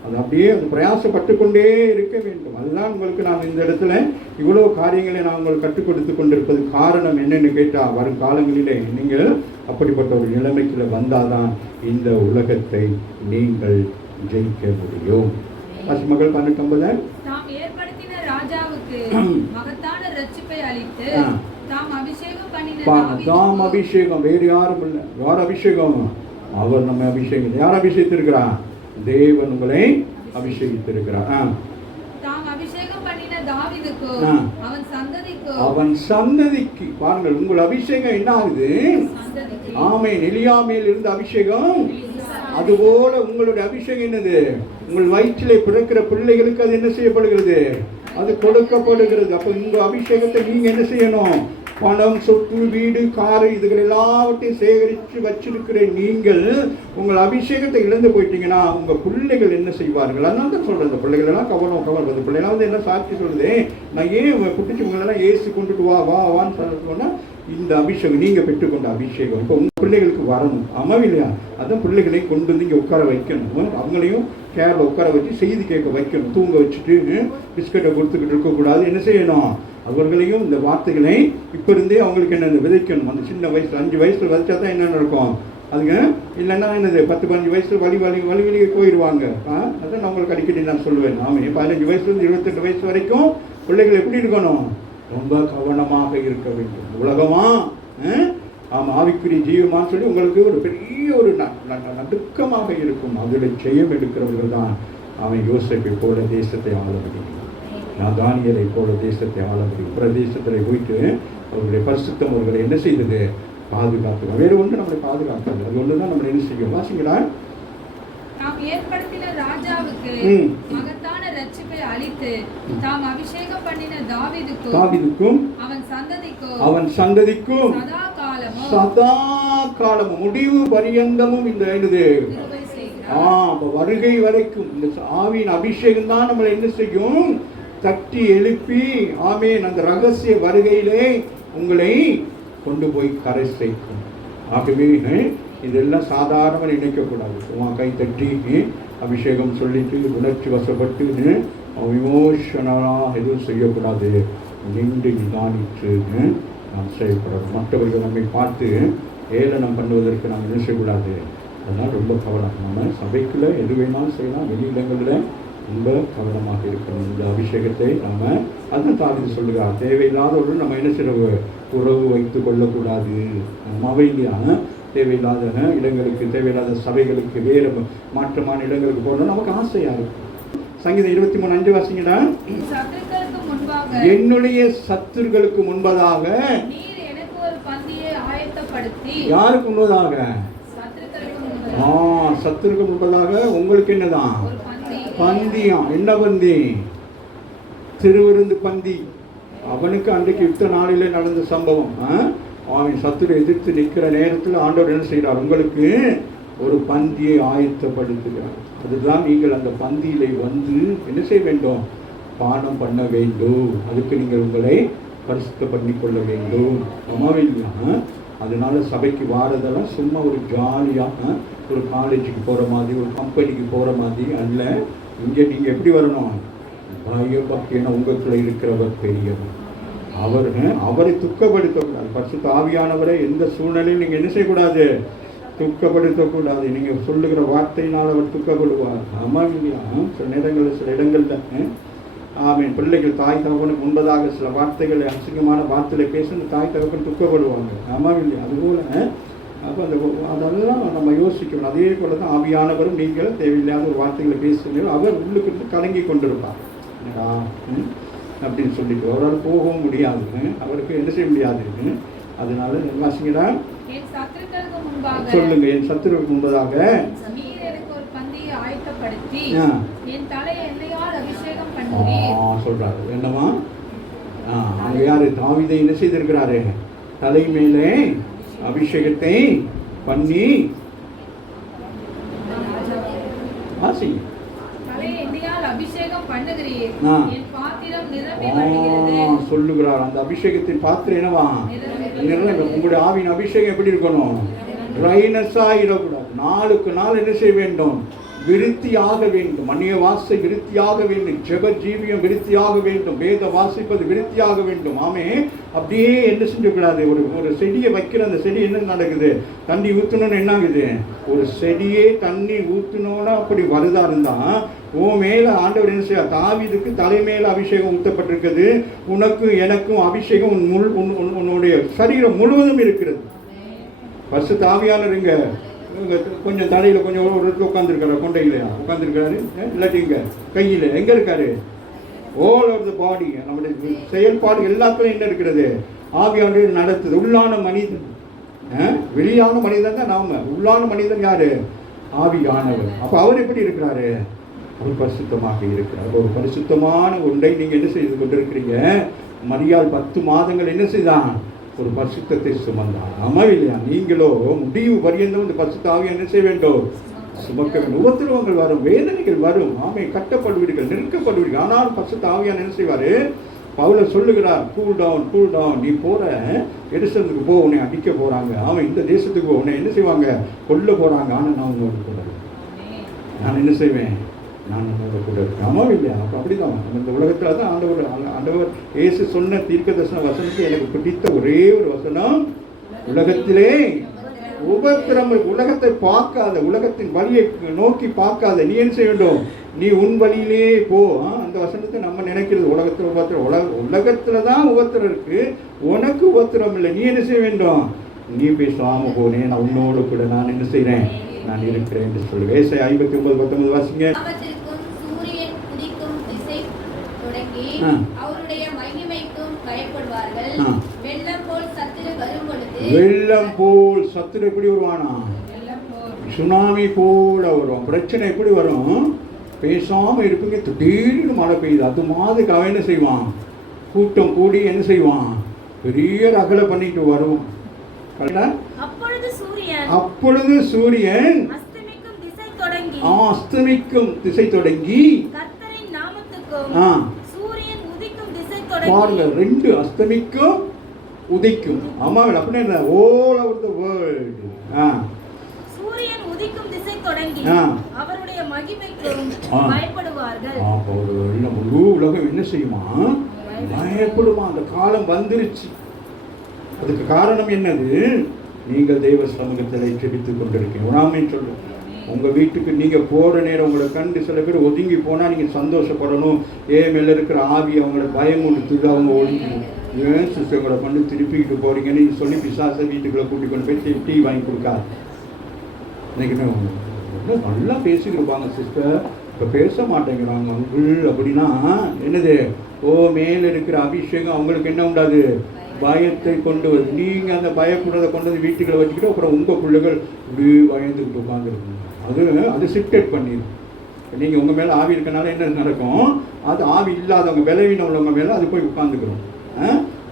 அது அப்படியே அது பிரயாசப்பட்டு கொண்டே இருக்க வேண்டும். அதுதான் உங்களுக்கு நான் இந்த இடத்துல இவ்வளோ காரியங்களை நான் உங்களுக்கு கற்றுக் கொடுத்து கொண்டிருப்பது காரணம் என்னன்னு கேட்டால், வரும் காலங்களிலே நீங்கள் அப்படிப்பட்ட ஒரு நிலைமைக்குள்ள வந்தாதான் இந்த உலகத்தை நீங்கள் ஜெயிக்க முடியும். மகள் 19 தாம் ஏற்படுத்தின ராஜாவுக்கு மகத்தான ரட்சிப்பை அளித்து தாம் அபிஷேகம் பண்ணின தாம் அபிஷேகம் வேறு யாரும் இல்லை. யார் அபிஷேகம், அவர் நம்ம அபிஷேகம். யார் அபிஷேகித்திருக்கிறார், தேவன் உங்களை அபிஷேகித்திருக்கிறார். தாம் அபிஷேகம் பண்ணின தாவீதுக்கு அவன் சந்ததிக்கு பாருங்கள், உங்கள் அபிஷேகம் என்ன ஆகுது, ஆமென். எலியா மேல் இருந்த அபிஷேகம் அதுபோல உங்களுடைய அபிஷேகம் என்னது, உங்கள் வயிற்றிலே பிறக்கிற பிள்ளைகளுக்கு அது என்ன செய்யப்படுகிறது, அது கொடுக்கப்படுகிறது. அப்போ இந்த அபிஷேகத்தை நீங்க என்ன செய்யணும், பணம், சொத்து, வீடு, காரு இதுகள் எல்லாவற்றையும் சேகரித்து வச்சிருக்கிற நீங்கள் உங்கள் அபிஷேகத்தை இழந்து போயிட்டீங்கன்னா உங்கள் பிள்ளைகள் என்ன செய்வார்கள். அதனால தான் சொல்கிறேன், இந்த பிள்ளைகளெல்லாம் கவனம். அந்த பிள்ளைகளாம் வந்து என்ன சாட்சி சொல்லுது, நான் ஏன் குட்டிச்சு உங்களெல்லாம் ஏசி கொண்டுட்டு வான்னு சொன்னா, இந்த அபிஷேகம் நீங்கள் பெற்றுக்கொண்ட அபிஷேகம் இப்போ உங்கள் பிள்ளைகளுக்கு வரணும். ஆமாம் இல்லையா, அதான் பிள்ளைகளை கொண்டு வந்து இங்கே உட்கார வைக்கணும். அவங்களையும் கேரில் உட்கார வச்சு செய்தி கேட்க வைக்கணும். தூங்க வச்சுட்டு பிஸ்கட்டை கொடுத்துக்கிட்டு இருக்கக்கூடாது. என்ன செய்யணும், அவர்களையும் இந்த வார்த்தைகளை இப்போ இருந்தே அவங்களுக்கு என்ன விதைக்கணும். அந்த சின்ன வயசில் 5 வயசில் விதைச்சா தான் என்ன நடக்கும், அதுங்க இல்லைன்னா என்னது 10-15 வயசில் வழி போயிடுவாங்க. அதான் நான் உங்களுக்கு அடிக்கடி நான் சொல்லுவேன். ஆமாம், 15 வயசுலேருந்து 28 வயசு வரைக்கும் பிள்ளைகள் எப்படி இருக்கணும், ரொம்ப கவனமாக இருக்க வேண்டும். உலகமா ஆமாம் ஆவிக்குரிய ஜீவமான்னு சொல்லி உங்களுக்கு ஒரு பெரிய ஒரு நடுக்கமாக இருக்கும். அதில் ஜெயம் எடுக்கிறவர்கள் தான் அவன் யோசேப்பை போல தேசத்தை ஆள முடியும், நான் தானியலை போல தேசத்தை ஆள முடியும். பிரதேசத்தில் போயிட்டு அவர்களுடைய பரிசுத்தம் அவர்களை என்ன செய்தது, பாதுகாத்து. வேறு ஒன்று நம்மளை பாதுகாக்காது. அது ஒன்று தான் நம்மளை என்ன செய்யும். வாசிங்களா, தாம் ஏற்படுத்தின ராஜாவுக்கு மகத்தான ரட்சிப்பை அளித்து தாம் அபிஷேகம் பண்ணின தாவீதுக்கும் அவன் சந்ததிக்கும் சதா காலமும் முடிவு பரியந்தமும் இந்த வருகை வரைக்கும் இந்த ஆவியின் அபிஷேகம் தான் நம்மளை என்ன செய்யும், தட்டி எழுப்பி ஆமேன் அந்த ரகசிய வருகையிலே உங்களை கொண்டு போய் கரை சேர்க்கும். ஆகவே இதெல்லாம் சாதாரணமாக நினைக்கக்கூடாது. சும்மா கை தட்டி அபிஷேகம் சொல்லிட்டு உணர்ச்சி வசப்பட்டு விமோஷனாக எதுவும் செய்யக்கூடாது. நின்று நிதானித்து நாம் செய்யக்கூடாது. மற்றவர்கள் நம்மை பார்த்து ஏளனம் பண்ணுவதற்கு நாம் என்ன செய்யக்கூடாது. அதனால் ரொம்ப கவனம். நம்ம சபைக்குள்ளே எது வேணாலும் செய்யலாம், வெளியிடங்களில் ரொம்ப கவனமாக இருக்கணும். இந்த அபிஷேகத்தை நாம் அதுதான் தாவீது சொல்லுகிறார், தேவையில்லாதவர்கள் நம்ம என்ன செய்ய உறவு வைத்து கொள்ளக்கூடாது. நம்மவே இல்லையா, தேவையில்லாத இடங்களுக்கு, தேவையில்லாத சபைகளுக்கு, வேறு மாற்றமான இடங்களுக்கு போகணும் நமக்கு ஆசையாக இருக்கும். சங்கீதம் 23:5 வாசிங்கடா. என்னுடைய சத்துருக்களுக்கு முன்பதாக யாருக்கு முன்பதாக, சத்துருக்கு முன்பதாக உங்களுக்கு என்னதான் பந்தியம். என்ன பந்தி, திருவிருந்து பந்தி. அவனுக்கு அன்றைக்கு யுத்த நாளிலே நடந்த சம்பவம். அவன் சத்துரை எதிர்த்து நிற்கிற நேரத்தில் ஆண்டவர் என்ன செய்கிறார், உங்களுக்கு ஒரு பந்தியை ஆயத்தப்படுத்துகிறார். அதுதான் நீங்கள் அந்த பந்தியிலே வந்து என்ன செய்ய வேண்டும், பானம் பண்ண வேண்டும். அதுக்கு நீங்கள் உங்களை பரிசுத்த பண்ணி கொள்ள வேண்டும். இல்லையா? அதனால சபைக்கு வாரதெல்லாம் சும்மா ஒரு ஜாலியாக ஒரு காலேஜுக்கு போகிற மாதிரி, ஒரு கம்பெனிக்கு போகிற மாதிரி அல்ல. இங்கே நீங்கள் எப்படி வரணும்? பயபக்தி. ஏன்னா உங்களுக்குள்ள இருக்கிறவர் பெரியவர். அவரை துக்கப்படுத்தக்கூடாது. பரிசுத்த ஆவியானவரை எந்த சூழ்நிலையும் நீங்கள் என்ன செய்யக்கூடாது? துக்கப்படுத்தக்கூடாது. நீங்கள் சொல்லுகிற வார்த்தையினால் அவர் துக்கப்படுவார். இல்லையா? சில நேரங்களில் சில இடங்களில் ஆமீன் பிள்ளைகள் தாய் தகவனுக்கு முன்பதாக சில வார்த்தைகளை அசிங்கமான வார்த்தைகளை பேசி அந்த தாய் தகவன் துக்கப்படுவாங்க. இல்லையா? அதுபோல் அப்போ அதெல்லாம் நம்ம யோசிக்கணும். அதே போல தான் ஆவியானவரும் நீங்கள் தேவையில்லாத ஒரு வார்த்தைகளை பேசுகிறீங்க, அவர் உள்ளுக்கு கலங்கி கொண்டிருப்பார். அப்படின்னு சொல்லிட்டு அவரால் போகவும் முடியாது, அவருக்கு என்ன செய்ய முடியாது. அதனால வாசிங்களா சொல்லுங்க. என் சத்துருவுக்கு முன்பதாக சொல்றாரு. என்னவா? அங்க யாரு? தாவீதை என்ன செய்திருக்கிறாரு? தலை மேலே அபிஷேகத்தை பண்ணி சொல்லுகிறார். அந்த அபிஷேகத்தின் பாத்திரம் என்னவா? உங்களுடைய ஆவியின் அபிஷேகம் எப்படி இருக்கணும்? ட்ரைனஸ் ஆகிடக்கூடாது. நாளுக்கு நாள் என்ன செய்ய வேண்டும்? விருத்தியாக வேண்டும். அந்நிய வாசை விருத்தியாக வேண்டும். ஜெப ஜீவியம் விருத்தியாக வேண்டும். வேத வாசிப்பது விருத்தியாக வேண்டும். ஆமே. அப்படியே என்ன செஞ்சக்கூடாது? ஒரு செடியை வைக்கிற அந்த செடி என்ன நடக்குது? தண்ணி ஊற்றணும்னு என்ன ஆகுது? ஒரு செடியே தண்ணி ஊற்றணும்னா அப்படி வருதா இருந்தா மேல ஆண்டவர் என்ன செய்ய? தாவீதுக்கு தலைமையில அபிஷேகம் ஊற்றப்பட்டிருக்குது. உனக்கும் எனக்கும் அபிஷேகம் உன்னுடைய சரீரம் முழுவதும் இருக்கிறது. பரிசுத்த ஆவியானவருங்க கொஞ்சம் தலையில கொஞ்சம் ஒரு இடத்துல உட்காந்துருக்காரு, கொண்டையிலையா உட்காந்துருக்காரு, இல்லாட்டி இங்க கையில எங்க இருக்காரு? ஆல் ஓவர் த பாடி. நம்முடைய செயல்பாடு எல்லாத்துலையும் என்ன இருக்கிறது? ஆவியானவர் நடத்துது. உள்ளான மனிதன், வெளியான மனிதன் தான் நாம. உள்ளான மனிதன் யாரு? ஆவியானவர். அப்ப அவர் எப்படி இருக்கிறாரு? அவர் பரிசுத்தமாக இருக்கிறார். ஒரு பரிசுத்தமான ஒன்றை நீங்க என்ன செய்து கொண்டிருக்கிறீங்க? மரியாள் 10 மாதங்கள் என்ன செய்தான்? ஒரு பரிசுத்தத்தை சுமந்தான். இல்லையா? நீங்களோ முடிவு பரியந்தம் இந்த பரிசுத்த ஆவியை என்ன செய்ய வேண்டும்? சுமக்க வேண்டும். உபத்திரவங்கள் வரும், வேதனைகள் வரும். கட்டப்படுவீர்கள், நெருக்கப்படுவீர்கள். ஆனால் பரிசுத்த ஆவியான என்ன செய்வாரு? பவுல் சொல்லுகிறார், கூல் டவுன், நீ போற எருசலேமுக்கு போ, உன்னை அடிக்க போறாங்க. இந்த தேசத்துக்கு போ, உன்னை என்ன செய்வாங்க? கொல்ல போறாங்க. ஆனால் நான் உங்களோட கூட, நான் என்ன செய்வேன்? நான் உங்களோட கூட இருக்கேன். இல்லையா? அப்போ அப்படிதான் இந்த உலகத்தில் தான் ஆண்டவர் இயேசு சொன்ன தீர்க்கதரிசன வசனத்தை எனக்கு பிடித்த ஒரே ஒரு வசனம், உலகத்திலே உபத்திரம். உலகத்தை பார்க்காத, உலகத்தின் வழியை நோக்கி பார்க்காத, நீ என்ன செய்ய வேண்டும்? நீ உன் வழியிலே போ. அந்த வசனத்தை நம்ம நினைக்கிறது உலகத்தில் உபத்திரம். உலகத்துல தான் உபத்திரம் இருக்கு, உனக்கு உபத்திரம் இல்லை. நீ என்ன செய்ய வேண்டும்? நீ பேசாம போனேன், நான் உன்னோடு கூட நான் என்ன செய்கிறேன்? நான் இருக்கிறேன் என்று சொல்லுவேன். ஏசாயா 59:19 வாசிங்க. வெள்ளம் போல் சத்துரு எப்படி வருவானா? சுனாமி போல வரும். பிரச்சனை எப்படி வரும்? பேசாம இருப்பீங்க, திடீர்னு மழை பெய்யுது. அது மாதிரி அவன் என்ன செய்வான்? கூட்டம் கூடி என்ன செய்வான்? பெரிய ரகலை பண்ணிட்டு வருவான். அப்பொழுது சூரியன் அஸ்தமிக்கும் திசை தொடங்கி பாருங்க, 2 அஸ்தமிக்கும் உதிக்கும். அப்படின்னா all over the world. சூரியன் உதிக்கும் திசை தொடங்கி அவருடைய மகிமைக்கு பயப்படுவார்கள். முழு உலகம் என்ன செய்யுமா? பயப்படுமா. அந்த காலம் வந்துருச்சு. அதுக்கு காரணம் என்னது? நீங்கள் தெய்வ சமூகத்தில் ஜெபித்துக் கொண்டிருக்கீங்க. சொல்லுங்க. உங்க வீட்டுக்கு நீங்க போற நேரம் உங்களை கண்டு சில பேர் ஒதுங்கி போனா நீங்க சந்தோஷப்படணும். மேல இருக்கிற ஆவி அவங்கள பயம் கொடுத்துது, அவங்க ஒதுங்கணும். ஏன் சிஸ்டர் உங்களை பண்ணி திருப்பிக்கிட்டு போறீங்கன்னு சொல்லி பிசாச வீட்டுக்குள்ள கூட்டிக் கொண்டு போய் டீ வாங்கி கொடுக்காது. இன்னைக்கு நல்லா பேசிக்கிருப்பாங்க சிஸ்டர், இப்போ பேச மாட்டேங்கிறாங்க அங்குள் அப்படின்னா என்னது? மேல இருக்கிற அபிஷேகம் அவங்களுக்கு என்ன உண்டாது? பயத்தை கொண்டு வருது. நீங்கள் அந்த பயப்படுறதை கொண்டு வந்து வீட்டுக்குள்ள வச்சுக்கிட்டு அப்புறம் உங்கள் பிள்ளைகள் இப்படி பயந்துக்கிட்டு உட்காந்துருக்குங்க. அது சிப்டேட் பண்ணிடும். நீங்கள் உங்கள் மேலே ஆவி இருக்கனால என்ன நடக்கும்? அது ஆவி இல்லாதவங்க பலவீனம் உள்ளவங்க மேலே அது போய் உட்காந்துக்கிறோம்.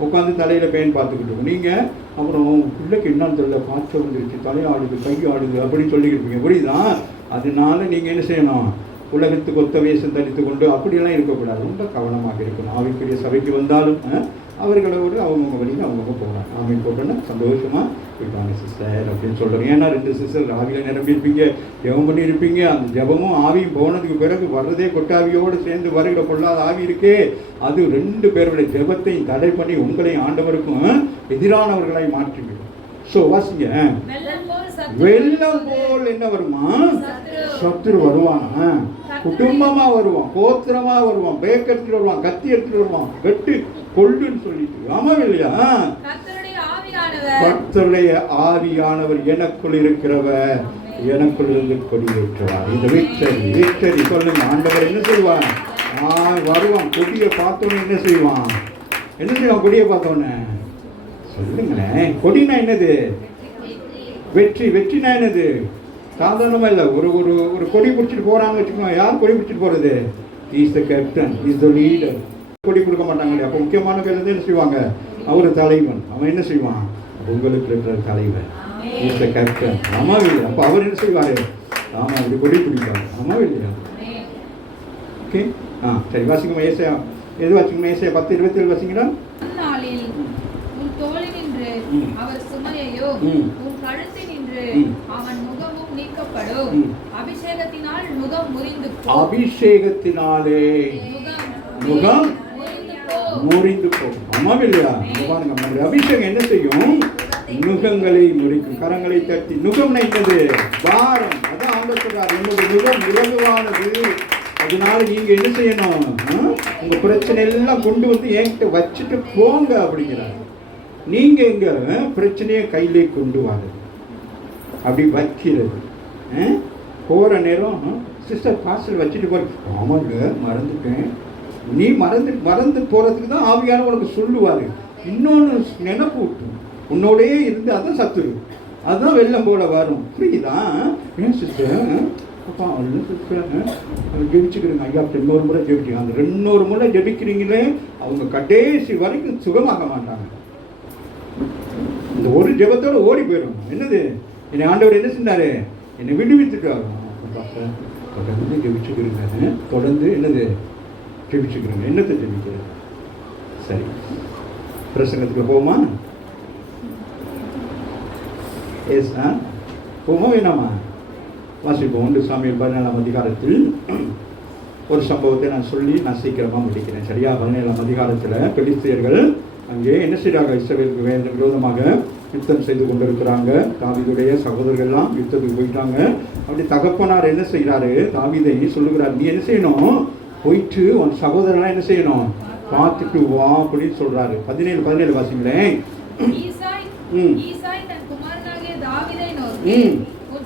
உட்காந்து தலையில் பேன் பார்த்துக்கிட்டு இருக்கும். நீங்கள் அப்புறம் பிள்ளைக்கு என்னன்னு தெரியல, காய்ச்சல் வந்துருச்சு, தலையாடுது, கை ஆடுது அப்படின்னு சொல்லிக்கிட்டு இருப்பீங்க. புரியுதான்? அதனால நீங்கள் என்ன செய்யணும்? உலகத்துக்கு ஒத்த வேஷம் தரித்து கொண்டு அப்படியெல்லாம் இருக்கக்கூடாது. ரொம்ப கவனமாக இருக்கணும். ஆவிக்குரிய சபைக்கு வந்தாலும் அவர்களோடு அவங்கவுங்க வழியில் அவங்கவுங்க போகிறாங்க. ஆவின் போட்டோன்னா சந்தோஷமாக இருப்பாங்க சிஸ்டர் அப்படின்னு சொல்கிறோம். ஏன்னா 2 சிஸ்டர் ஆவியில் நிரம்பியிருப்பீங்க, ஜெபம் பண்ணியிருப்பீங்க. அந்த ஜெபமும் ஆவியும் போனதுக்கு பிறகு வர்றதே கொட்டாவியோடு சேர்ந்து வருகிற கொள்ளாத ஆவி இருக்கே, அது 2 பேருடைய ஜெபத்தையும் தடை பண்ணி உங்களையும் ஆண்டவருக்கும் எதிரானவர்களை மாற்றிவிடும். ஸோ வாசிங்க, வெள்ளம் போல் என்ன வருமா? சத்துரு வருவான். குடும்பமா வருவான், கோத்திரமா வருவான், பேக் எடுத்துட்டு வருவான், கத்தி எடுத்துட்டு வருவான், வெட்டு கொள்ளுன்னு சொல்லிட்டு. ஆமா இல்லையா? கர்த்தருடைய ஆவியானவர் எனக்குள் இருக்கிறவர், எனக்குள் இருந்து கொடியேற்றுவார். இந்த விக்டரி சொல்லுங்க. ஆண்டவர் என்ன செய்வான்? வருவான். கொடியை பார்த்தோன்னு என்ன செய்வான்? என்ன செய்வான்? கொடியை பார்த்தோன்னு சொல்லுங்களேன். கொடினா என்னது? வெற்றினா என்னது? சாதாரணமா இல்லை. ஒரு ஒரு ஒரு கொடி பிடிச்சிட்டு போறாங்க வச்சுக்கோங்க. யார் கொடி பிடிச்சிட்டு போறது? Is the captain, is the leader. கொடி கொடுக்க மாட்டாங்க. அப்போ முக்கியமான பேர் என்ன செய்வாங்க? அவர் தலைவன். அவன் என்ன செய்வான்? உங்களுக்கு இருக்கிற தலைவன் இஸ் த கேப்டன். ஆமாவே இல்லை? அப்போ அவர் என்ன செய்வாரு? ஆமா, அப்படி கொடி பிடிப்பாரு. ஆமாவே இல்லையா? ஓகே, சரி வாசிக்கமா. ஏசையா எது வாசிக்கமா? ஏசையா 10:27 வாசிங்களா? அவர் சுமையையோ உன் கழுத்தினின்று அவன் முகமும் நீக்கப்படும். அபிஷேகத்தினால் முகம் முறிந்து போ. அபிஷேகத்தினாலே முகம் முறிந்து போகும். ஆமாம் இல்லையா? பாருங்க, அபிஷேகம் என்ன செய்யும்? நுகங்களை முறிக்கும். கரங்களை தட்டி. நுகம்னா என்னது? பாரம். அதான் ஆண்டவர் சொல்றார், என்னுடைய நுகம் இலகுவானது. அதனால நீங்க என்ன செய்யணும்? உங்க பிரச்சனை எல்லாம் கொண்டு வந்து என்கிட்ட வச்சுட்டு போங்க அப்படிங்கிறார். நீங்க எங்க பிரச்சனையை கையிலே கொண்டு வாங்க. அப்படி வைக்கிறது. போற நேரம் சிஸ்டர் பார்சல் வச்சுட்டு போற. ஆமாங்க, மறந்துட்டேன். நீ மறந்து போறதுக்கு தான் ஆவியான உனக்கு சொல்லுவாரு. இன்னொன்று நினைப்பு உன்னோடே இருந்து, அதான் சத்துரு, அதுதான் வெள்ளம் போல வரும். புரியுதான்? ஏன் சிஸ்டர்? அப்பா இல்லை சிஸ்டர், ஜெபிச்சுக்கிறீங்க. ஐயா இன்னொரு முறை ஜெபிச்சிங்க. அந்த 2 முறை ஜெபிக்கிறீங்களே, அவங்க கடைசி வரைக்கும் சுகமாக மாட்டாங்க. இந்த ஒரு ஜெபத்தோட ஓடி போயிடும். என்னது? என்னை ஆண்டவர் என்ன செஞ்சாரு? என்னை விடுவித்துட்டாரு. தொடர்ந்து ஜெபிச்சுக்கிறீங்க. தொடர்ந்து என்னது? ஜெபிச்சுக்கிறீங்க. என்னத்தை ஜெபிக்கிறது? சரி, பிரசங்கத்துக்கு போமா? எஸ், போமா வேணாமா? வாசிப்போம். 1 சாமுவேல் 17ஆம் அதிகாரத்தில் ஒரு சம்பவத்தை நான் சொல்லி நான் சீக்கிரமாக முடிக்கிறேன். சரியா? 17ஆம் அதிகாரத்தில் பெலிஸ்தியர்கள் அங்கே என்ன செய்கிறாங்க? இஸ்ரவேலுக்கு விரோதமாக யுத்தம் செய்து கொண்டிருக்கிறாங்க. தாவீதுடைய சகோதரர்கள்லாம் யுத்தத்துக்கு போயிட்டாங்க. அப்படி தகப்பனார் என்ன செய்கிறாரு? தாவீதை சொல்லுகிறார், நீ என்ன செய்யணும்? போயிட்டு உன் சகோதரனா என்ன செய்யணும்? பார்த்துட்டு வா அப்படின்னு சொல்றாரு. 17 வாசிங்களேன்.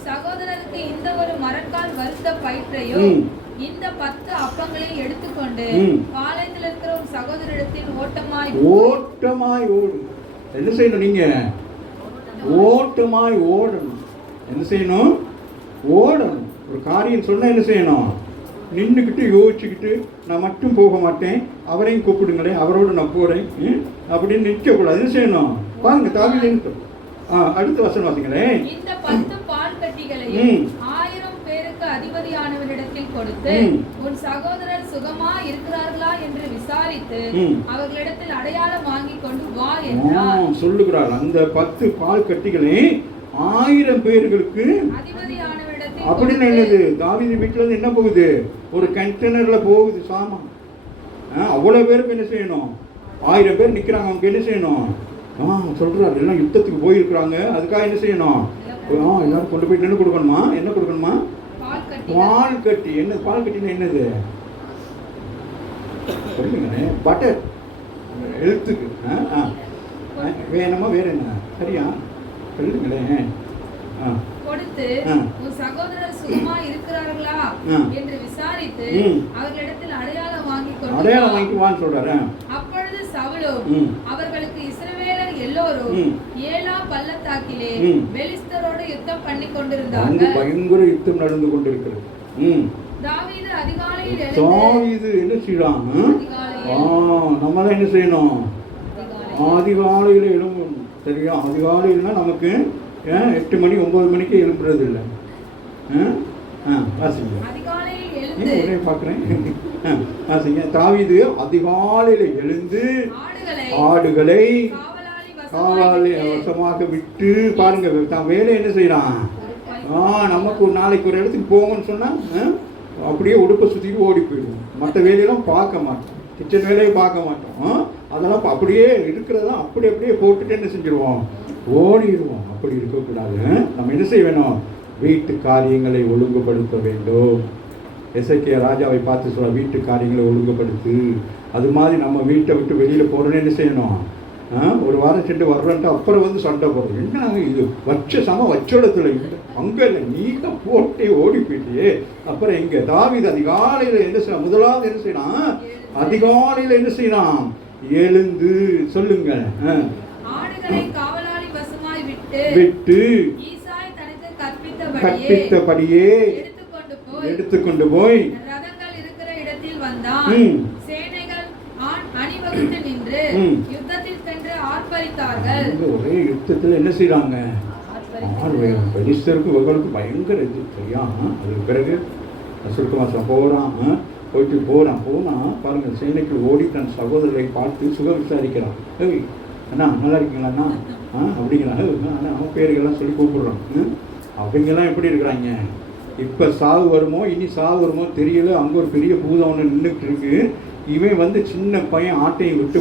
சகோதரருக்கு இந்த ஒரு மரக்கால் வருத்த பயிற்றையோ இந்த 10 அப்பங்களை எடுத்துக்கொண்டு பாளையத்தில் இருக்கிற ஒரு சகோதரரிடத்தில் ஓட்டமாய் ஓடு. என்ன செய்யணும்? நீங்க ஓட்டமாய் ஓடணும். என்ன செய்யணும்? ஓடணும். ஒரு காரியம் சொன்னா என்ன செய்யணும்? நின்றுக்கிட்டு யோசிச்சுக்கிட்டு நான் மட்டும் போக மாட்டேன், அவரையும் கூப்பிடுங்களேன், அவரோட நான் போறேன் அப்படின்னு நிற்கக்கூடாது. என்ன செய்யணும்? பாருங்க, தாவீது அடுத்த வசனம் வாசிங்களேன். இந்த 10 பால் கட்டிகளையும் 1000 பேருக்கு அதிபதியானவரிடத்தில் கொடுத்து உன் சகோதரர் சுகமா இருக்கிறார்களா என்று விசாரித்து அவர்களிடத்தில் அடையாளம் வாங்கி கொண்டு வா என்றார். சொல்லுகிறார். அந்த 10 பால் கட்டிகளை 1000 பேர்களுக்கு அதிபதியானவரிடத்தில். அப்படின்னு என்னது? தாவீது வீட்டுல இருந்து என்ன போகுது? ஒரு கண்டெய்னர்ல போகுது சாமான். அவ்வளவு பேருக்கு என்ன செய்யணும்? 1000 பேர் நிக்கிறாங்க. அவங்க என்ன செய்யணும்? சொல்றாரு, எல்லாம் யுத்தத்துக்கு போயிருக்கிறாங்க. அதுக்காக என்ன செய்யணும்? எல்லாரும் கொண்டு போயிட்டு என்ன கொடுக்கணுமா? என்ன கொடுக்கணுமா? பால் கட்டி. என்ன பால் கட்டினா என்னது? சொல்லுங்க. பட்டர் எழுத்துக்கு வேணுமா? வேற என்ன? சரியா? சொல்லுங்களேன். கொடுத்து உன் சகோதரர் சுகமா இருக்கிறார்களா என்று விசாரித்து அவர்களிடத்தில் அடையாளம் வாங்கி வான்னு சொல்றாரு. அப்பொழுது சவுலோ அவர்களுக்கு இஸ்ரவேலர் எல்லோரும் ஏலா பள்ளத்தாக்கிலே பெலிஸ்தரோடு யுத்தம் பண்ணி கொண்டிருந்தார்கள். பயங்கர யுத்தம் நடந்து கொண்டிருக்கிறது. தாவீது அதிகாலையில் என்ன செய்யறான்? நம்ம என்ன செய்யணும்? அதிகாலையில் எழும்பணும். சரியா? அதிகாலையில்னா நமக்கு 8 மணி 9 மணிக்கு எழும்புறது இல்லை. அதிகாலையில் எழுந்து ஒரே பார்க்குறேன். தாவீது அதிகாலையில் எழுந்து ஆடுகளை காவலாளி வசமாக விட்டு, பாருங்க தான் வேலை என்ன செய்யறான். நமக்கு ஒரு நாளைக்கு ஒரு இடத்துக்கு போங்கன்னு சொன்னா அப்படியே உடுப்பை சுற்றிட்டு ஓடி போயிடுவோம். மற்ற வேலையெல்லாம் பார்க்க மாட்டோம், கிச்சன் வேலையை பார்க்க மாட்டோம். அதெல்லாம் அப்படியே இருக்கிறதெல்லாம் அப்படியே போட்டுட்டு என்ன செஞ்சிருவோம், ஓடிடுவோம். அப்படி இருக்கக்கூடாது. நம்ம என்ன செய்ய வேணும், வீட்டு காரியங்களை ஒழுங்குபடுத்த வேண்டும். எசேக்கியா ராஜாவை பார்த்து சொல்ல, வீட்டு காரியங்களை ஒழுங்குபடுத்து. அது மாதிரி நம்ம வீட்டை விட்டு வெளியில் போகிறோன்னு என்ன செய்யணும், ஒரு வாரம் சென்று வர்றோன்ட்டு அப்புறம் வந்து சண்டை போடுறோம். என்ன இது வச்சோடத்தில் இல்லை, அங்கே இல்லை, நீ தான் போட்டே ஓடி போயிட்டியே. அப்புறம் எங்கே தாவீது அதிகாலையில் என்ன செய்யலாம், முதலாவது என்ன செய்யலாம், அதிகாலையில் என்ன செய்யலாம், எழுந்து சொல்லுங்க, விட்டு கற்பித்தபடியே எடுத்துக்கொண்டு போய் ஒரே யுத்தத்தில் என்ன செய்யறாங்க, பெலிஸ்தருக்கு இவர்களுக்கு பயங்கர இது சரியா. அதுக்கு பிறகு சுருக்கமாக போனா பாருங்க, சேனைக்கு ஓடி தன் சகோதரரை பார்த்து சுக விசாரிக்கிறான். அண்ணா நல்லா இருக்கீங்களாண்ணா, அப்படிங்களா, அவன் பேருக்கெல்லாம் சொல்லி கூப்பிடுறான். அவங்கெல்லாம் எப்படி இருக்கிறாங்க, இப்போ சாவு வருமோ இனி சாவு வருமோ தெரியல. அங்கே ஒரு பெரிய பூதம் ஒன்று நின்றுட்டு இருக்கு. இவன் வந்து சின்ன பையன் ஆட்டையும் விட்டு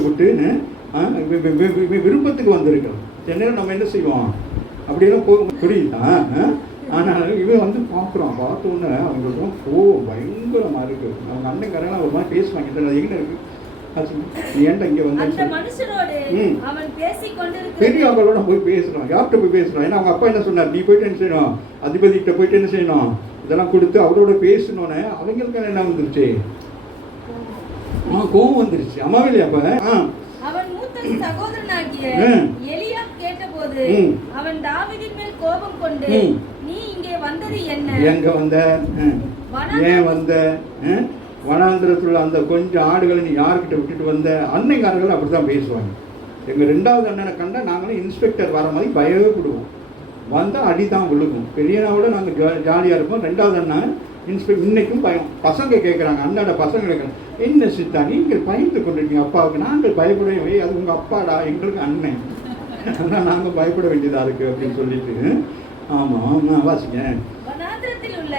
விருப்பத்துக்கு வந்திருக்கான். சென்னையில் நம்ம என்ன செய்வோம், அப்படியெல்லாம் போக புரியுதா. ஆனால் இவன் வந்து பார்க்குறான். பார்த்தோன்னே அவங்களுக்கு பயங்கரமாக இருக்குது. அவங்க அண்ணன்காரெல்லாம் ஒரு மாதிரி பேசுவாங்க, அது எங்கே இருக்குது, நீ ஏன்டா இங்கே வந்து பெரிய அவங்களோட போய் பேசணும். யார்கிட்ட போய் பேசணும், ஏன்னா அவங்க அப்பா என்ன சொன்னார், நீ போயிட்டு என்ன செய்யணும், அதிபதிகிட்ட போயிட்டு என்ன செய்யணும், இதெல்லாம் கொடுத்து அவரோட பேசணுன்னு. அவங்களுக்கு என்ன வந்துருச்சு, கோவம் வந்துருச்சு. அம்மாவே இல்லையா அப்ப அவன் மூத்த சகோதரனாகிய எலியாப் கேட்டபோது அவன் தாவீதின் மேல் கோபம் கொண்டு, நீ இங்கே வந்தது என்ன, எங்க வந்த, ஏன் வந்த, வனாந்திரத்துல அந்த கொஞ்சம் ஆடுகளை நீ யார்கிட்ட விட்டுட்டு வந்த. அன்னைக்காரர்கள் அப்படித்தான் பேசுவாங்க. எங்கள் ரெண்டாவது அண்ணனை கண்டா நாங்களும் இன்ஸ்பெக்டர் வர மாதிரி பயப்படுவோம். வந்தால் அடி தான் விழுகும். பெரியனாவோட நாங்கள் ஜாலியாக இருப்போம். ரெண்டாவது அண்ணன் இன்ஸ்பெக்டர் இன்னைக்கும் பயம். பசங்க கேட்குறாங்க, அண்ணாட பசங்க கேட்குறாங்க, என்ன சித்தா நீங்கள் பயந்து கொண்டிருக்கீங்க அப்பாவுக்கு. நாங்கள் பயப்படவே, அது உங்கள் அப்பாடா, எங்களுக்கு அண்ணன், ஆனால் நாங்கள் பயப்பட வேண்டியதாக இருக்குது அப்படின்னு சொல்லிட்டு. ஆமாம் வாசிங்க. வனாந்திரத்தில் உள்ள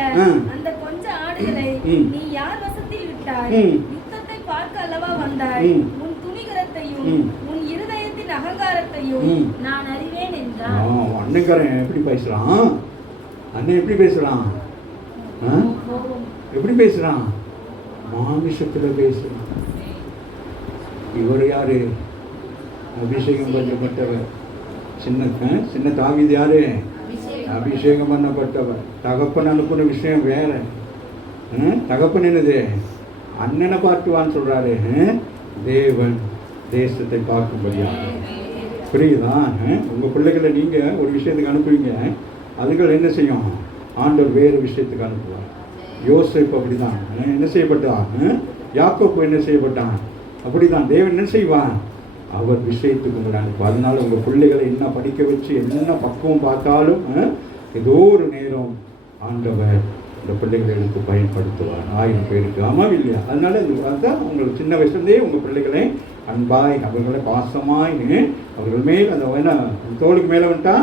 அந்த கொஞ்ச ஆடுகளை நீ யார் வசத்தில் விட்டாய், யுத்தத்தை பார்க்க அல்லவா வந்தாய், உன் துணிகரத்தையும் உன் இருதயத்தின் அகங்காரத்தையும் நான் அறிவேன் என்றான். அண்ணன்காரன் எப்படி பேசுறான், அண்ணன் எப்படி பேசுறான், எப்படி பேசுறான், மாமிசத்துல பேசுறான். இவர் யாரு, அபிஷேகம் பண்ணப்பட்டவர். சின்ன தாவீது யாரு, அபிஷேகம் பண்ணப்பட்டவர். தகப்பன் அனுப்புன விஷயம் வேற. தகப்பன் என்னது, அண்ணனை பார்த்துவான்னு சொல்றாரு. தேவன் தேசத்தை பார்க்கும்படியாக. புரியுதா. உங்க பிள்ளைகளை நீங்க ஒரு விஷயத்துக்கு அனுப்புவீங்க, அதுகள் என்ன செய்யும், ஆண்டவர் வேறு விஷயத்துக்கு அனுப்புவார். யோசேப்பு அப்படிதான் என்ன செய்யப்பட்டான், யாக்கோப்பு என்ன செய்யப்பட்டான், அப்படிதான் தேவன் என்ன செய்வான், அவர் விஷயத்துக்கு உங்களை அனுப்புவார். அதனால உங்க பிள்ளைகளை என்ன படிக்க வச்சு என்ன பக்குவம் பார்த்தாலும் ஏதோ ஒரு நேரம் ஆண்டவர் இந்த பிள்ளைகளுக்கு பயன்படுத்துவார். 1000 பேருக்கு. ஆமாம் இல்லையா. அதனால அதுதான் உங்களுக்கு சின்ன வயசுலேருந்தே உங்கள் பிள்ளைகளை அன்பாய், அவர்களை பாசமாய், அவர்கள் மேல் அந்த என்ன தோளுக்கு மேலே வந்துட்டா